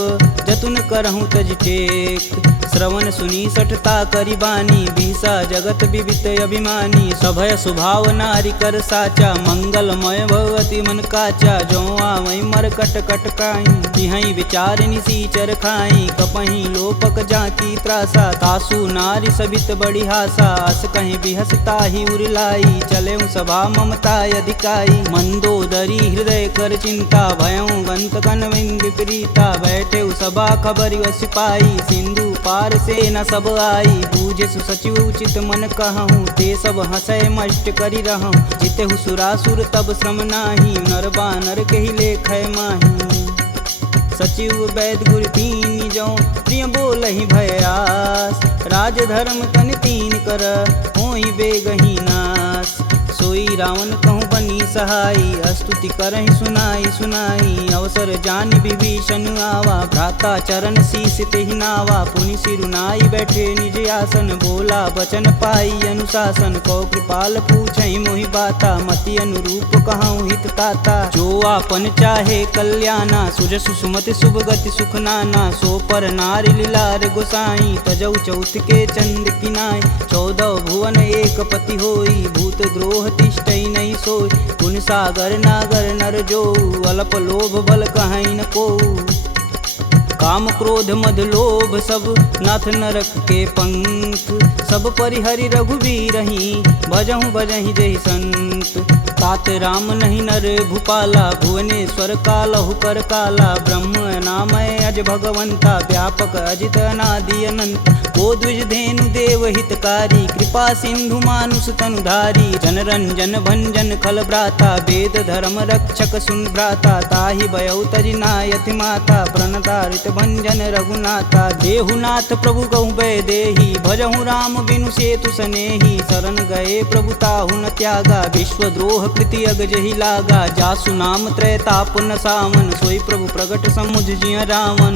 जतुन करहूँ तज टेक श्रवण सुनी सठता करी बानी बीसा जगत विवित अभिमानी सभय स्वभाव नारी कर साचा मंगलमय भगवती मन काचा जो आवै मर कट कट काई जिहई विचार निसीचर खाई कपही लोपक जाकी त्रासा तासु नारी सबित बड़ी हासा अस कहीं बिहसता ही उरलाई चले सभा ममता अधिकाई मंदोदरी हृदय कर चिंता भयं गंत कन विपरीता बैठे सभा खबर सिपाही सिंधु पार से न सब आई बूझे सुसचिव उचित मन कहूँ ते सब हंसय मष्ट करी रहूँ जिते सुरासुर तब श्रम नाही नर बानर के ही लेख माही सचिव वैद गुरु तीन जो प्रिय बोल ही भयास राज धर्म तन तीन कर होई बेगही नास सोई रावण कहूँ बनी सहाई स्तुति करहि सुनाई सुनाई अवसर जान विभीषण आवा भ्राता चरण शीस तेहि नावा पुनि सिरुनाई बैठे निज आसन बोला बचन पाई अनुशासन कौ कृपाल पूछहि मोहि बाता मति अनुरूप कहूँ हित ताता जो आपन चाहे कल्याणा सुजस सुमति शुभ गति सुख नाना सो पर नारी लीलार गोसाई तजौ चौथ के चंद किनाय 14 भुवन एक पति होई भूत द्रोह तिष्ठई नहीं सोई गुण सागर नागर नर जो अल्प लोभ बल कहीं न को काम क्रोध मद लोभ सब नाथ नरक के पंख सब परिहरि रघुवीर ही भजहु भजहि जहि संत तात राम नहीं नर भूपाला भुवनेश्वर कालहु कर काला ब्रह्म नामय अज भगवंता व्यापक अजित अनादि अनंत को द्विज धेनु देव हितकारी कृपा सिंधु मानुष तनुधारी जन रंजन भंजन खल भ्राता वेद धर्म रक्षक सुन भ्राता ताहि भयउ तजि नायति माता प्रणतारित भंजन रघुनाथा देहुनाथ प्रभु गहु भय देहि भजहु राम बिनु सेतु सनेहि शरण गए प्रभु ताहु न त्यागा विश्वद्रोह कृति अग जहि लागा जासु नाम त्रैताप न सावन सोई प्रभु प्रगट समुझ जिय रावण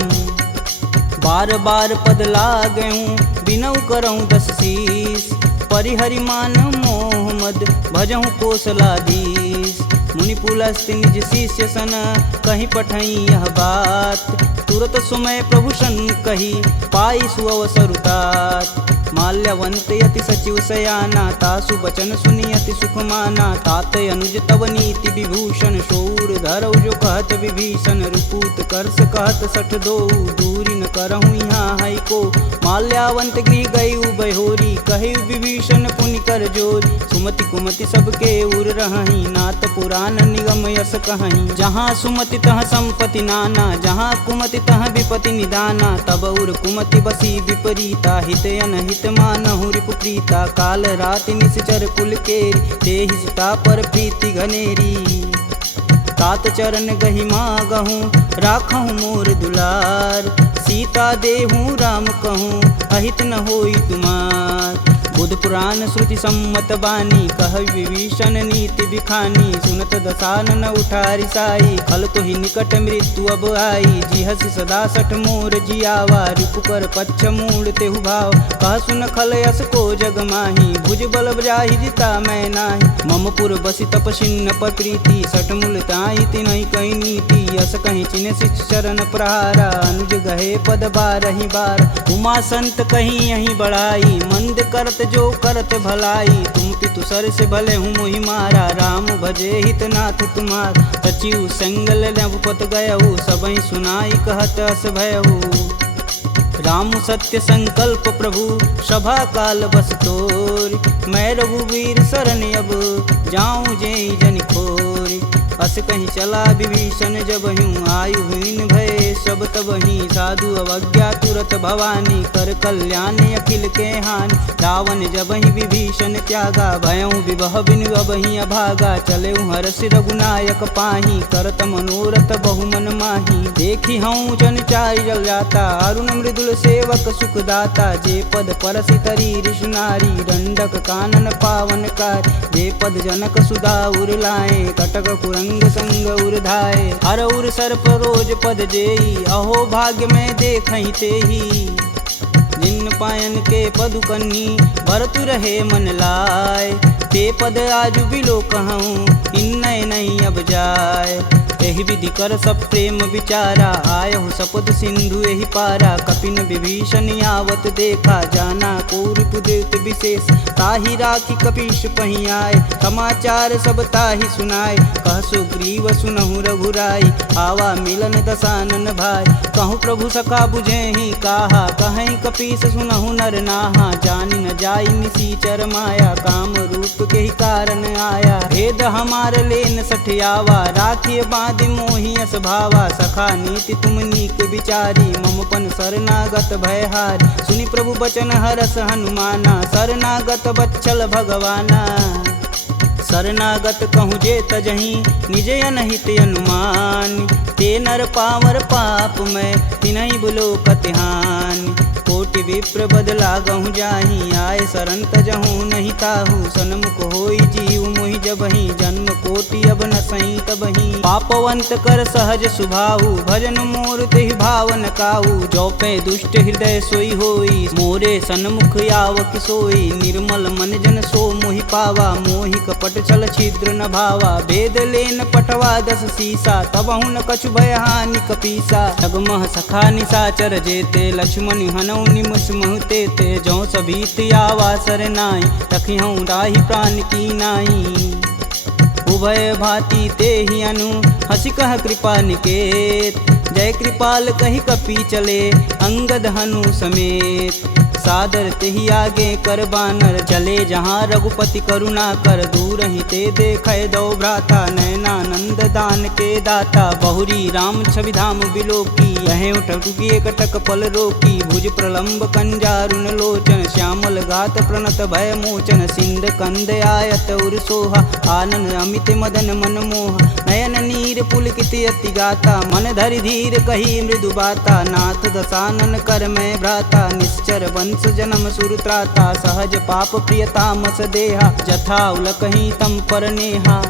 बार बार पद लागऊं बिनऊ करऊं 10 शीस परिहरि मान मोह मद भजहु कोसलाधीश मुनि पुलस्त्य निज शिष्य सन कहीं पठई यह बात तुरत सुमय प्रभु सन कही पाई सुअवसरुतात माल्यवंत यति सचिव सयाना तासु बचन सुनि अति सुख माना तात अनुज तव नीति विभूषण शौर धरऊ जो कहत विभीषण रुपूत करस कहत सठ दो दूरी न करहु यहाँ है को माल्यावंत गृह गई बहोरी कही विभीषण पुनि कर जोरी सुमति कुमति सबके उर रही नाथ पुराण निगम यस कहीं जहाँ सुमति तह संपत्ति नाना जहाँ कुमति तह विपति निदाना तब उर कुमति बसी विपरीता हित अनहित मानहु रिपुप्रीता काल राति निश्चर कुल केरी तेहि सुता पर प्रीति घनेरी तात चरण गहि मागहूँ राखहूँ मोर दुलार सीता देहूँ राम कहूँ अहित न होई तुमार बुध पुराण श्रुति सम्मत बानी कह विभीषण नीति बिखानी सुनत दसानन उठारी साई खल तो ही निकट मृत्यु अब आई जी हसी सदा सठ मोर जियावा रिपुकर पच्छ मूड तेहु भाव कह सुन खल यस को जग माही भुज बल जाहि जिता मैं नाही मम पुर बसी तपसिन्न पर प्रीति सठ मूल ताई तिनहि कही नीति यस कहीं चिन्ह शिष चरण प्रहारा अनुज गहे पद बारहि बार उमा संत कहीं यही बढ़ाई मंद करत जो करत भलाई तुम पितु सर से भले हूँ मोहि मारा राम भजे हित नाथ तुम्हार सचिव संगल नभपत गयहु सबहि सुनाई कहत अस भयहु राम सत्य संकल्प प्रभु सभा काल बस तोरी मैं रघुवीर शरण अब जाऊं जेई जन खोरी अस कहीं चला विभीषण जब हूँ आयुहीन भय सब तब ही साधु अवज्ञा तुरत भवानी कर कल्याण अखिल के हानि रावण जब ही विभीषण त्यागा भयऊ विभह बिनु अब ही अभागा चले हरस रघुनायक पाही करत मनोरथ बहुमन माही देखी हूँ जन चारि जल जाता अरुण मृदुल सेवक सुखदाता जे पद परसि तरी ऋषि नारी दंडक कानन पावन कार जे पद जनक सुधा उर लाए कटक कुरंग संग उर्धाए हर उर सर्प रोज पद जेई अहो भाग्य में देखहि तेही जिन पायन के पदु कन्ही भरतु रहे मन लाय ते पद आजु बिलो कहूँ इन नहीं अब जाय एहि विधि कर सब प्रेम विचारा आयहु सपद सिंधु एहि पारा कपिन विभीषण आवत देखा जाना कौरपुदेत विशेष ताहि राखी कपीश पही आए समाचार सब ताहि सुनाए कह सुग्रीव सुनहु रघुराई आवा मिलन दसानन भाई कहूँ प्रभु सखा बुझे ही काहा कहीं कपीस सुनहु नर नाहा जानि न जाई निसीचर माया काम रूप के ही कारण आया भेद हमार लेन सठियावा राखिए बांध मोहि अस भावा सखा नीति तुम नीक विचारी ममपन शरणागत भयहार सुनि प्रभु बचन हरस हनुमाना शरणागत बच्चल भगवाना शरणागत कहूँ जे तजही निज अनहित अनुमान ते नर पावर पाप में तिनहि बुलो कतिहान कोटि विप्र बदला गहूँ जाही आए शरण तजहूँ नहीं ताहू सन्मुख होई जीव मोहि जबहि जन्म कोटि अब न सही तबहि पापवंत कर सहज सुभाऊ भजन मोर तेहि भावन काऊ जो पे दुष्ट हृदय सोई होई मोरे सन्मुख आव किसोई निर्मल मन जन सो मोहि पावा मोहि कपट छल छिद्र न भावा भेद लेन पटवा दस सीसा तबहु न कछु भय हानि कपीसा जगमह सखा निसाचर जेते लक्ष्मण हनौ निमस महते ते जो सभीत आवा सरनाई तखिहूँ राही प्राण की नाई उभय भांति ते ही अनु हसी कह कृपा निकेत जय कृपाल कही कपी चले अंगद हनु समेत सादर तेहि आगे कर बानर चले जहाँ रघुपति करुणा कर दूर ही ते देखे दो भ्राता नयनानंद दान के दाता बहुरी राम छवि धाम बिलोकी यह उठुकी एकटक पल रोकी भुज प्रलंब कंजारुन लोचन श्यामल गात प्रणत भय मोचन सिंध कंद आयत उर सोहा आनन अमित मदन मन मोह नयन नीर पुलकित अति गाता मन धरि धीर कही मृदु बाता नाथ दसानन कर मैं भ्राता निश्चर वंश जन्म सुरत्राता सहज पाप प्रियतामस देहा जथा उलकही तम पर नेहा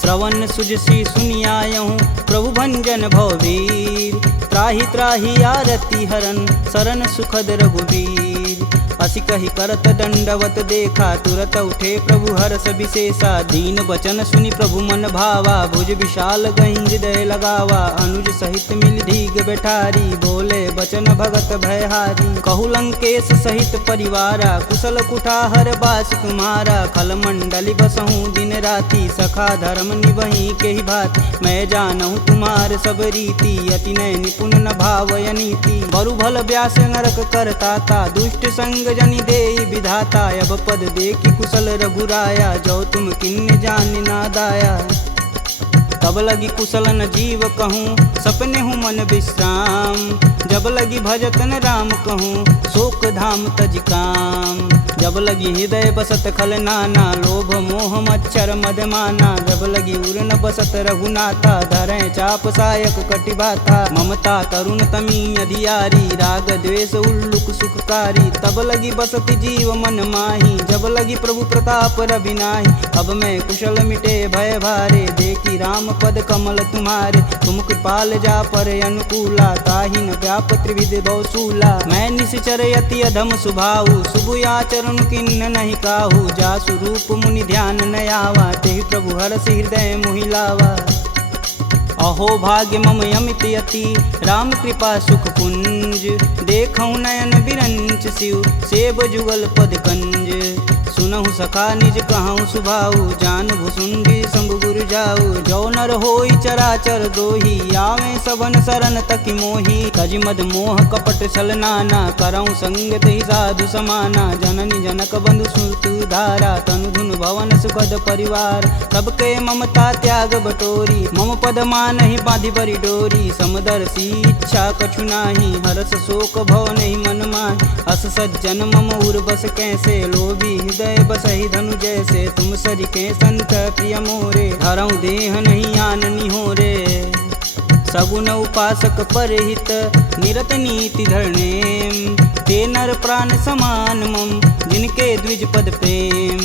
श्रवण सुजसी सुनियायहूँ प्रभु भंजन भववीर त्राहि त्राहि आरती हरन शरण सुखद रघुवीर असी कही करत दंडवत देखा तुरत उठे प्रभु हरस विशेषा दीन बचन सुनि प्रभु मन भावा भुज विशाल गही हृदय लगावा अनुज सहित मिल धीग बैठारी बोले बचन भगत भयहारी कहु लंकेश सहित परिवारा कुशल कुठाहर बास तुम्हारा खल मंडली बसहूँ दिन राति सखा धर्म निबही के ही भात मैं जानहूँ तुम्हार सब रीति अति नय निपुण न भावय नीति बरु भल व्यास नरक करता दुष्ट संग जनि देई विधाता अब पद देखी कुशल रघुराया जो तुम किन्न जान ना दाया तब लगी कुशल न जीव कहूँ सपने हूँ मन विश्राम जब लगी भजतन राम कहूँ शोक धाम तज काम जब लगी हृदय बसत खल नाना लोभ मोह मच्छर मदमाना, जब लगी उर न बसत रघुनाथा, धरें चाप सायक कटिबाथा, ममता करुण तमी अधियारी, राग द्वेष उल्लुक सुखकारी, तब लगी बसत जीव मन माही, जब लगी प्रभु प्रताप रविनाही, अब मैं कुशल मिटे भय भारे, देखी राम पद कमल तुम्हारे, तुम कृपाल जा पर अनुकूला, ताहि न व्याप त्रिविध बहुसूला, मैं निश्चर यति अधम सुभाऊ, शुभ आचरण किन्न नहीं काहू, जासु रूप मुनि ध्यान न आवा, तेहि प्रभु हरष हृदय मोहि लावा। अहो भाग्य मम यमित यति, राम कृपा सुख पुंज, देखऊँ नयन बिरंच शिव, सेब जुगल पद कंज, सुनहु सखा निज कहूँ सुभाऊ, जान भुसुंडी शंभु गुरु जाऊ, जो नर होई चराचर द्रोही, आवे सबन शरण तकि मोही, तज मद मोह कपट छल नाना, करऊँ संगत ही साधु समाना, जननी जनक बंधु सुत धारा, तनु धुन भवन सुखद परिवार, सबके ममता त्याग बटोरी, मम पद मानहि बांधि बरी डोरी, समदर्शी इच्छा कछु नाही, हरस शोक भव नहीं मन माहि, अस सज्जन मम उर बस कैसे, लोभी हृदय बसहि धनु जैसे, तुम सरिके संत प्रिय मोरे, धरऊँ देह नहीं आननी हो रे, सगुन उपासक परहित, निरत नीति धरणेम, ते नर प्राण समान मम, जिनके द्विज पद प्रेम,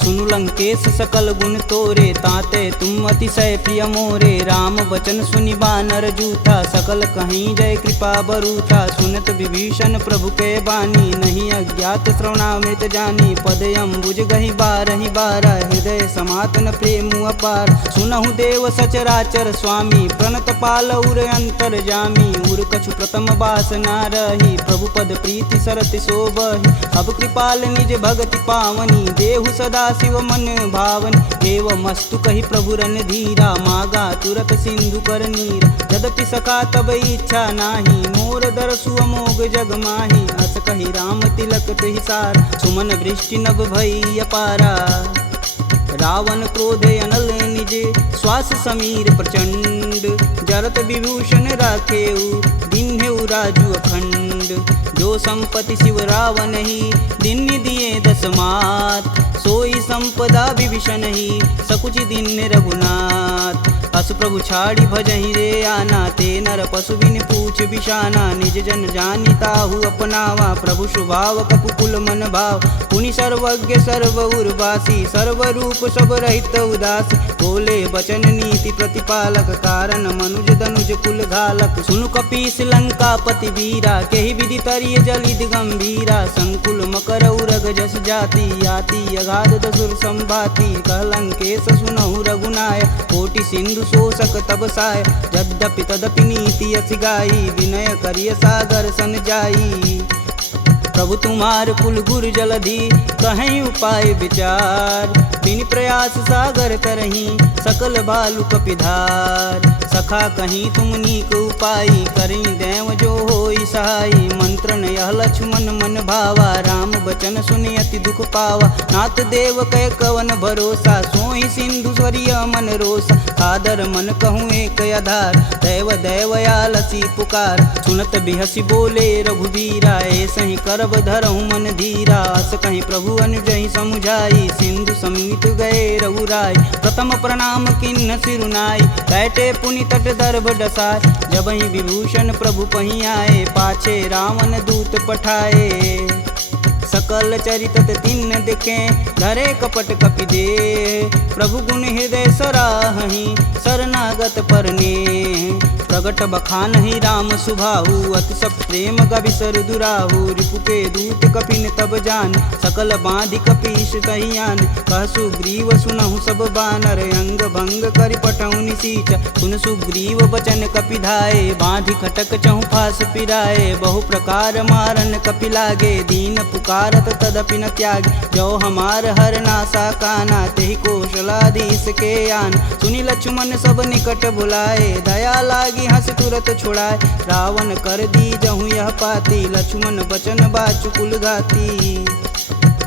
सुनु लंकेश सकल गुण तोरे, ताते तुम अतिशय प्रिय मोरे, राम बचन सुनि बानर जूथा, सकल कहीं जय कृपा बरूथा, सुनत विभीषण प्रभु के बानी, नहीं अज्ञात श्रवणामृत जानी, पद अम्बुज गहि बारहि बारा, हृदय समातन प्रेम अपार, सुनहु देव सचराचर स्वामी, प्रणत पाल उर अंतर जामी, उर कछु प्रथम बास ना रही, प्रभु पद प्रीति सरति शोभहि, अब कृपाल निज भगति पावनी, देहु सदा शिव मन भावन, एवं मस्तु कही प्रभु रन धीरा, मागा तुरत सिंधु कर नीर, यद्यपि सका तब इच्छा नाही, मोर दरसु अमोघ जग माही, अस कही राम तिलक तुहिसार, सुमन वृष्टि नभ भई अपारा, रावण क्रोध अनल निज, श्वास समीर प्रचंड, जरत विभूषण राखेऊ, दिन्हेऊ राजु अखंड, जो संपत्ति शिव रावण ही, दिन दिए दस मात, सोई संपदा विभीषण ही, सकुच दिन रघुनाथ, अस प्रभु छाड़ी भजहि रे आना, ते नर पशु बिन पूछ बिशाना, निज जन जानि ताहु अपनावा, प्रभु स्वभाव कपुकुल मन भाव, पुनि सर्वज्ञ सर्व उर्वासी, सर्व रूप सब रहित उदासी, बोले बचन नीति प्रतिपालक, कारण मनुज धनुज कुल घालक, सुनु कपीस लंकापति वीरा, केहि विधि तरिय जलिद गंभीरा, संकुल मकर उरग जस जाति, याति अगाध दसुर संभाति, कहलंकेश सुनहु रघुनाय, कोटि सिंधु शोषक तब साय, यद्यपि तदपि नीति अति गाई, विनय करिय सागर सन जाई, प्रभु तुम्हार कुल गुर जलधि, कहीं उपाय विचार, बिन प्रयास सागर तरही, सकल भालु कपिधार, सखा कहीं तुम नीक उपाय, करी देव जो होई सहाई, मंत्रन यह लक्ष्मण मन भावा, राम बचन सुनि अति दुख पावा, नाथ देव कै कवन भरोसा, सोई सिंधु स्वरिय मन रोसा, आदर मन कहूँ एक आधार, दैव दैवयालसी पुकार, सुनत बिहसी बोले रघुबीरा, ऐसे ही करब धरहु मन धीरा, अस कहीं प्रभु अनुजहि समुझाई, सिंधु समीत गए रघुराय, प्रथम प्रणाम किन्न सिरुनाई, बैठे पुनि तट दर्भ डसाय, जबहि विभूषण प्रभु पही आए, पाछे रावण दूत पठाए, सकल चरित तिन्न दिखे, धरे कपट कपि दे, प्रभु गुण हृदय सराहि, शरणागत परने, प्रगट बखानहि राम सुभाहु, अति सब प्रेम गविसर दुराहु, रिपु के दूत कपिन तब जान, सकल बांधि कपीश कहियान, कह सुग्रीव सुनहु सब बानर, अंग भंग करि पटौनि निसीच, सुन सुग्रीव बचन कपिधाए, बांधि खटक चहु फास पिराए, बहु प्रकार मारन कपि लागे, दीन पुकारत तदपि न त्यागे, जो हमार हर नासा काना, तेहि कौशलाधीश के आन, सुनि लक्ष्मण सब निकट बुलाए, दया लागी हंस तुरत छुड़ाए, रावण कर दी जहूँ यह पाती, लक्ष्मण बचन बाचुकुल घाती,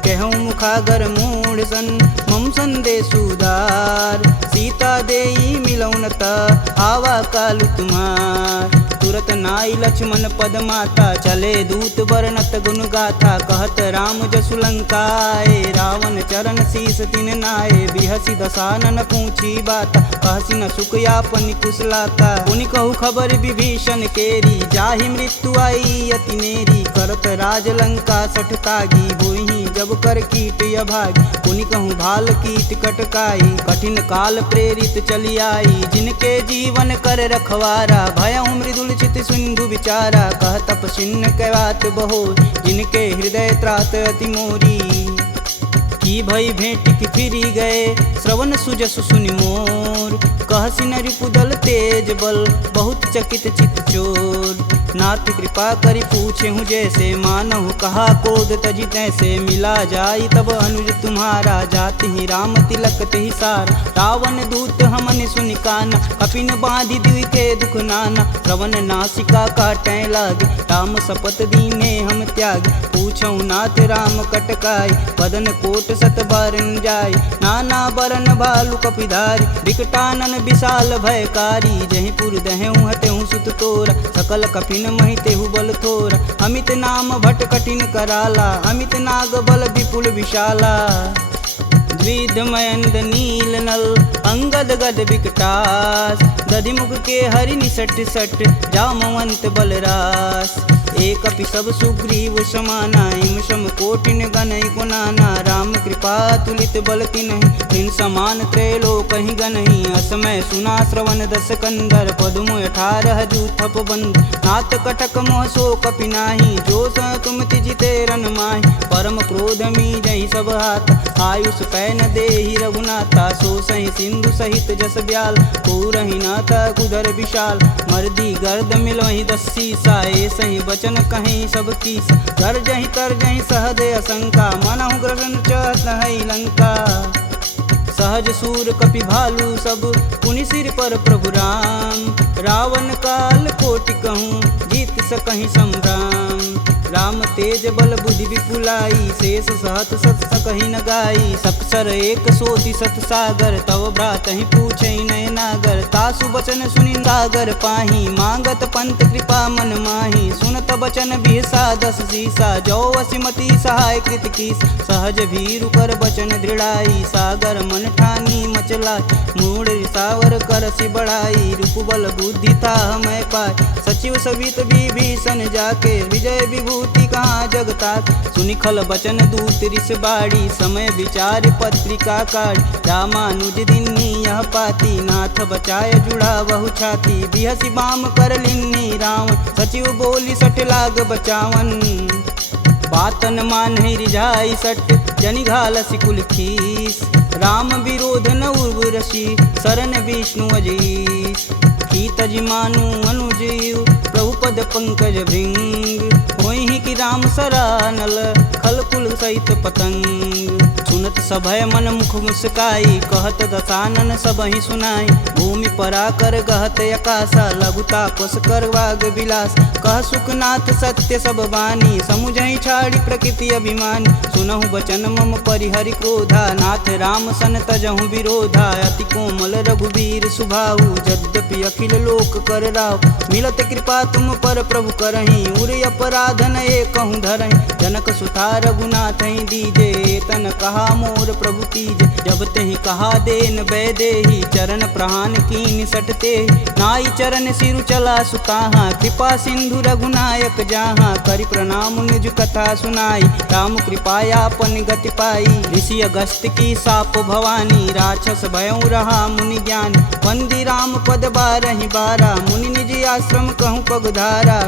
कहूँ मुखागर मूढ़ सन, मम संदेश उदार, सीता देई मिलौन ता, आवा कालु तुम्हार, तुरत नाई लक्ष्मण पद माता, चले दूत वर्णत गुण गाथा, कहत राम जसु लंकाए, रावण चरण शीस तिन नाये, बिहसी दसानन पूछी बात, कहसी न सुख यापन कुशलाता, पुनि कहु खबर विभीषण केरी, जाहि मृत्यु आई अति नेरी, करत राज लंका सठ तागी, होहि जब कर कीट अभागी, पुनि कहूँ भाल कीट कटकाई, कठिन काल प्रेरित चली आई, जिनके जीवन कर रखवारा, भयउ मृदुल चित सिंधु विचारा, कह तपसिन्न कैवात बहो, जिनके हृदय त्रात अति मोरी, की भई भेंट की फिरी गए, श्रवण सुजस सुनि मोर, कहसी न रिपुदल तेज बल, बहुत चकित चित चोर, नाथ कृपा करि पूछे हूँ जैसे, मानहु कहा क्रोध तजि तैसे, मिला जाई तब अनुज तुम्हारा, जाति ही राम तिलक तेहि सार, रावण दूत हमन सुनि काना, कपिन बांधि दिव्य के दुख नाना, श्रवण नासिका काटै लागे, राम शपथ दीने हम त्याग, पूछऊ नाथ राम कटकाई, बदन कोट सत बारन जाय, नाना बरन भालु कपिधारी, विकटानन विशाल भयकारी, जहि पुर दहु हतेहु सुत तोरा, सकल कपिन महि तेहु बल थोरा, अमित नाम भट कठिन कराला, अमित नाग बल विपुल विशाला, द्विध मयंद नील नल, अंगद गद विकटास, दधिमुख के हरि निसट सट, जामवंत बलरास, एक अपि सब सुग्रीव समाना, इम सम कोटिन गनहि गुनाना, राम कृपा तुलित बल तिन्हि, तिन समान त्रैलोक ही गनहि, असमय सुना श्रवण दस कंदर, पदुम 18 जूथप बंद, नाथ कटक मोह सो कपि नाही, जो स तुम तिजिते रन माहि, परम क्रोध मी जहि सब हाथ, आयुष पै न देहि रघुनाथा, सो सहि सिंधु सहित जस ब्याल, पूरहि नाथ कुधर विशाल, मर्दी गर्द मिलहि 10 सीसा, सही बचन कहीं सब कीस, गर्जहि तरजहि सहदे असंका, मनहु ग्रसन चहत है लंका, सहज सूर कपि भालू सब, पुनि सिर पर प्रभु राम, रावण काल कोटि कहूँ, जीत सकहि संग्राम, राम तेज बल बुद्धि विपुलाई, शेष सहत सत सकहि न गाई, सपसर एक सोति सत सागर, तव भ्रातहि पूछहि नय नागर, तासु बचन सुनि सागर पाही, मांगत पंत कृपा मन माही, सुनत बचन बिहसा 10 सीसा, जो वसिमति सहाय कृत कीस, सहज भीरु कर बचन दृढ़ाई, सागर मन ठानी मचला, मूढ़ रिसावर करसि बढ़ाई, रूप बल बुद्धि था मैं पाय, सचिव सवित विभीषण जाके, विजय विभूति कहाँ जगतात, सुनि खल बचन दूत रिस बाड़ी, समय विचार पत्रिका काढ़, रामानुज दिन्नी यह पाती, नाथ बचाय जुड़ा बहु छाती, बिहसी बाम कर लिन्नी रावण, सचिव बोली सठ लाग बचावन, बातन मान रिझाई सट, जनि घालसि कुल खीस, राम विरोध न उर्वरसी, शरण विष्णु अजीस, की तज मानु अनुजीव, प्रभु पद पंकज भृंग, होहि कि राम सरानल, खल कुल सहित पतंग, सुनत सभय मन मुख मुस्काई, कहत दसानन सबहि सुनाई, भूमि परा कर गहत अकासा, लघुता पस कर वाग विलास, कह सुखनाथ सत्य सब बानी, समुझहि छाड़ी प्रकृति अभिमानी, सुनहु बचन मम परिहरि क्रोधा, नाथ राम सन तजहु विरोधा, अति कोमल रघुवीर सुभाऊ, यद्यपि अखिल लोक कर राव, मिलत कृपा तुम पर प्रभु करहि, उर अपराधन एकहु धरहि, जनक सुता रघुनाथ ही दीजे, तन कहा मोर प्रभु कीजे, जब तेहि कहा देन बैदेही, चरण प्रहान कीन सटते, नाई चरण सिरु चला सुताहा, कृपा सिंधु रघुनायक जहाँ, करि प्रणाम निज कथा सुनाई, राम कृपायापन गति पाई, ऋषि अगस्त की साप भवानी, राक्षस भयउ रहा मुनि ज्ञान, वंदी राम पद 12 बारा, मुनि निज आश्रम कहूँ पगधारा,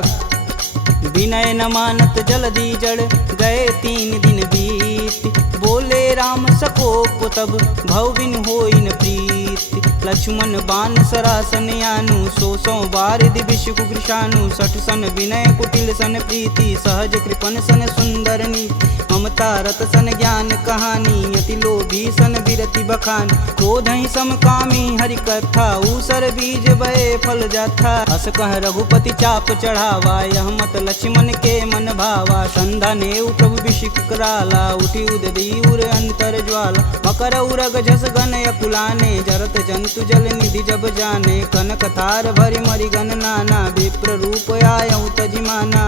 विनय न मानत जलधि जड़, गए 3 दिन बीत, बोले राम सकोप तब, भव बिन होई न प्रीत, लक्ष्मण बान सरासन यानु, 100 बार दिविश कुकृशानु, 60 सन विनय कुटिल सन प्रीति, सहज कृपन सन सुंदर नीति, ममता रत सन ज्ञान कहानी, यति लोभी सन विरति बखान, क्रोधहि समकामी हरि कथा, ऊसर बीज बए फल जाथा, अस कह रघुपति चाप चढ़ावा, यह मत लक्ष्मण के मन भावा, संधा नेउ प्रभु बिषिक कराला, उठी उददी उर अंतर ज्वाला, मकर उरग जस गन अकुलाने, जरत जंत हेतु जल निधि जब जाने, कनक थार भरि मरिगन नाना, विप्र रूप आयऊ तजिमाना।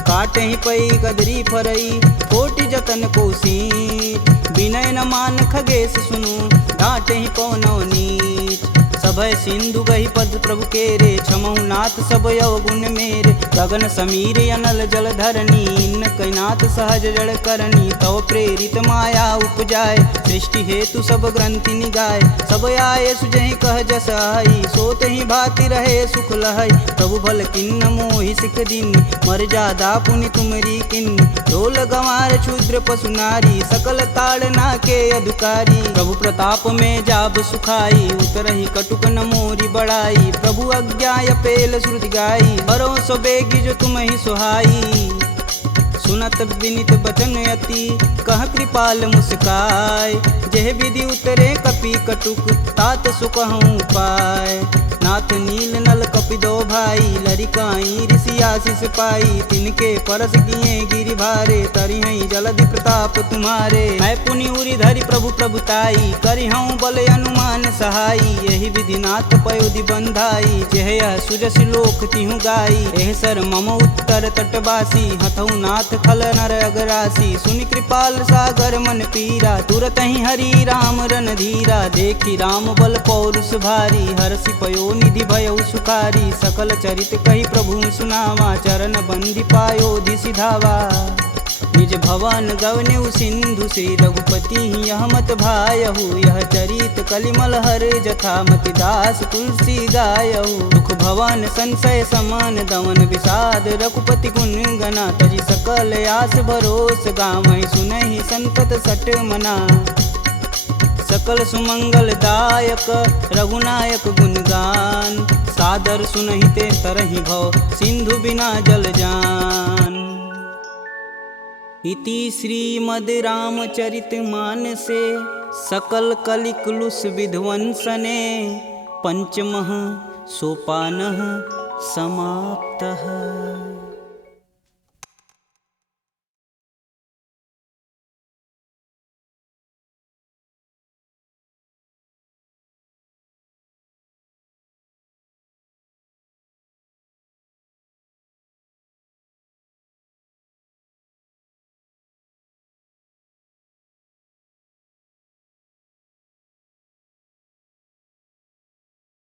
काटे ही पई गदरी फरई, कोटि जतन कोसीट, विनय न मान खगेश सुनु, डांटे ही पवनौ नीच। सभय सिंधु गही पद प्रभु केरे, छमहु नाथ सब अवगुण मेरे। गगन समीर अनल जल धरनी, इन कैनाथ सहज जड़ करनी। तव प्रेरित माया उपजाय, सृष्टि हेतु सब ग्रंथि निगाय। सब आये सुजहि कह जस आई, सोत ही भाति रहे सुख लहई। प्रभु भल किन्न मोहि सिख दीन, मर्यादा पुनि तुमरी किन्न। ढोल गंवार शूद्र पशु नारी, सकल ताड़ना के अधिकारी। प्रभु प्रताप में जाब सुखाई, उतरहि कटुक न मोरी बड़ाई। प्रभु आज्ञा पेल श्रुति गाई, बरो सो बेगी जो तुम ही सुहाई। सुनत विनित बचन अति, कह कृपाल मुस्काय। जेह विधि उतरे कपि कटुक, तात सुकहूँ पाय। नाथ नील नल कपि दो भाई, लरिकाई ऋषि आशीष पाई। तिनके परस किए गिरि भारे, तरिहई जलधि प्रताप तुम्हारे। मैं पुनि उरि धरि प्रभु प्रभुताई, करिहऊँ बल अनुमान सहाई। यही विधि नाथ पयोधि बंधाई, जेह यह सुजस लोक तिहु गाई। एह सर मम उत्तर तटवासी, हथऊ नाथ खल नर अगरासी। सुनि कृपाल सागर मन पीरा, तुरत ही हरि राम रन धीरा। देखी राम बल पौरुष भारी, हरषि पयो निधि भयउ सुखारी। सकल चरित कही प्रभु सुनावा, चरण बंदी पायोधि सिधावा। निज भवन गवनेउ सिंधु, श्री रघुपति यह मत भायहु। यह चरित कलिमल हर जथा, मति दास तुलसी गायहु। दुख भवन संशय समान, दमन विषाद रघुपति गुण गना। तजि सकल आस भरोस, गावहि सुनहि संतत सट मना। सकल सुमंगल दायक रघुनायक गुणगान, सादर सुनहि ते तरहि भव, सिंधु बिना जल जान। इति श्रीमद् रामचरित मानसे, सकल कलिकुलुष विध्वंसने। पंचमः सोपानः समाप्तः।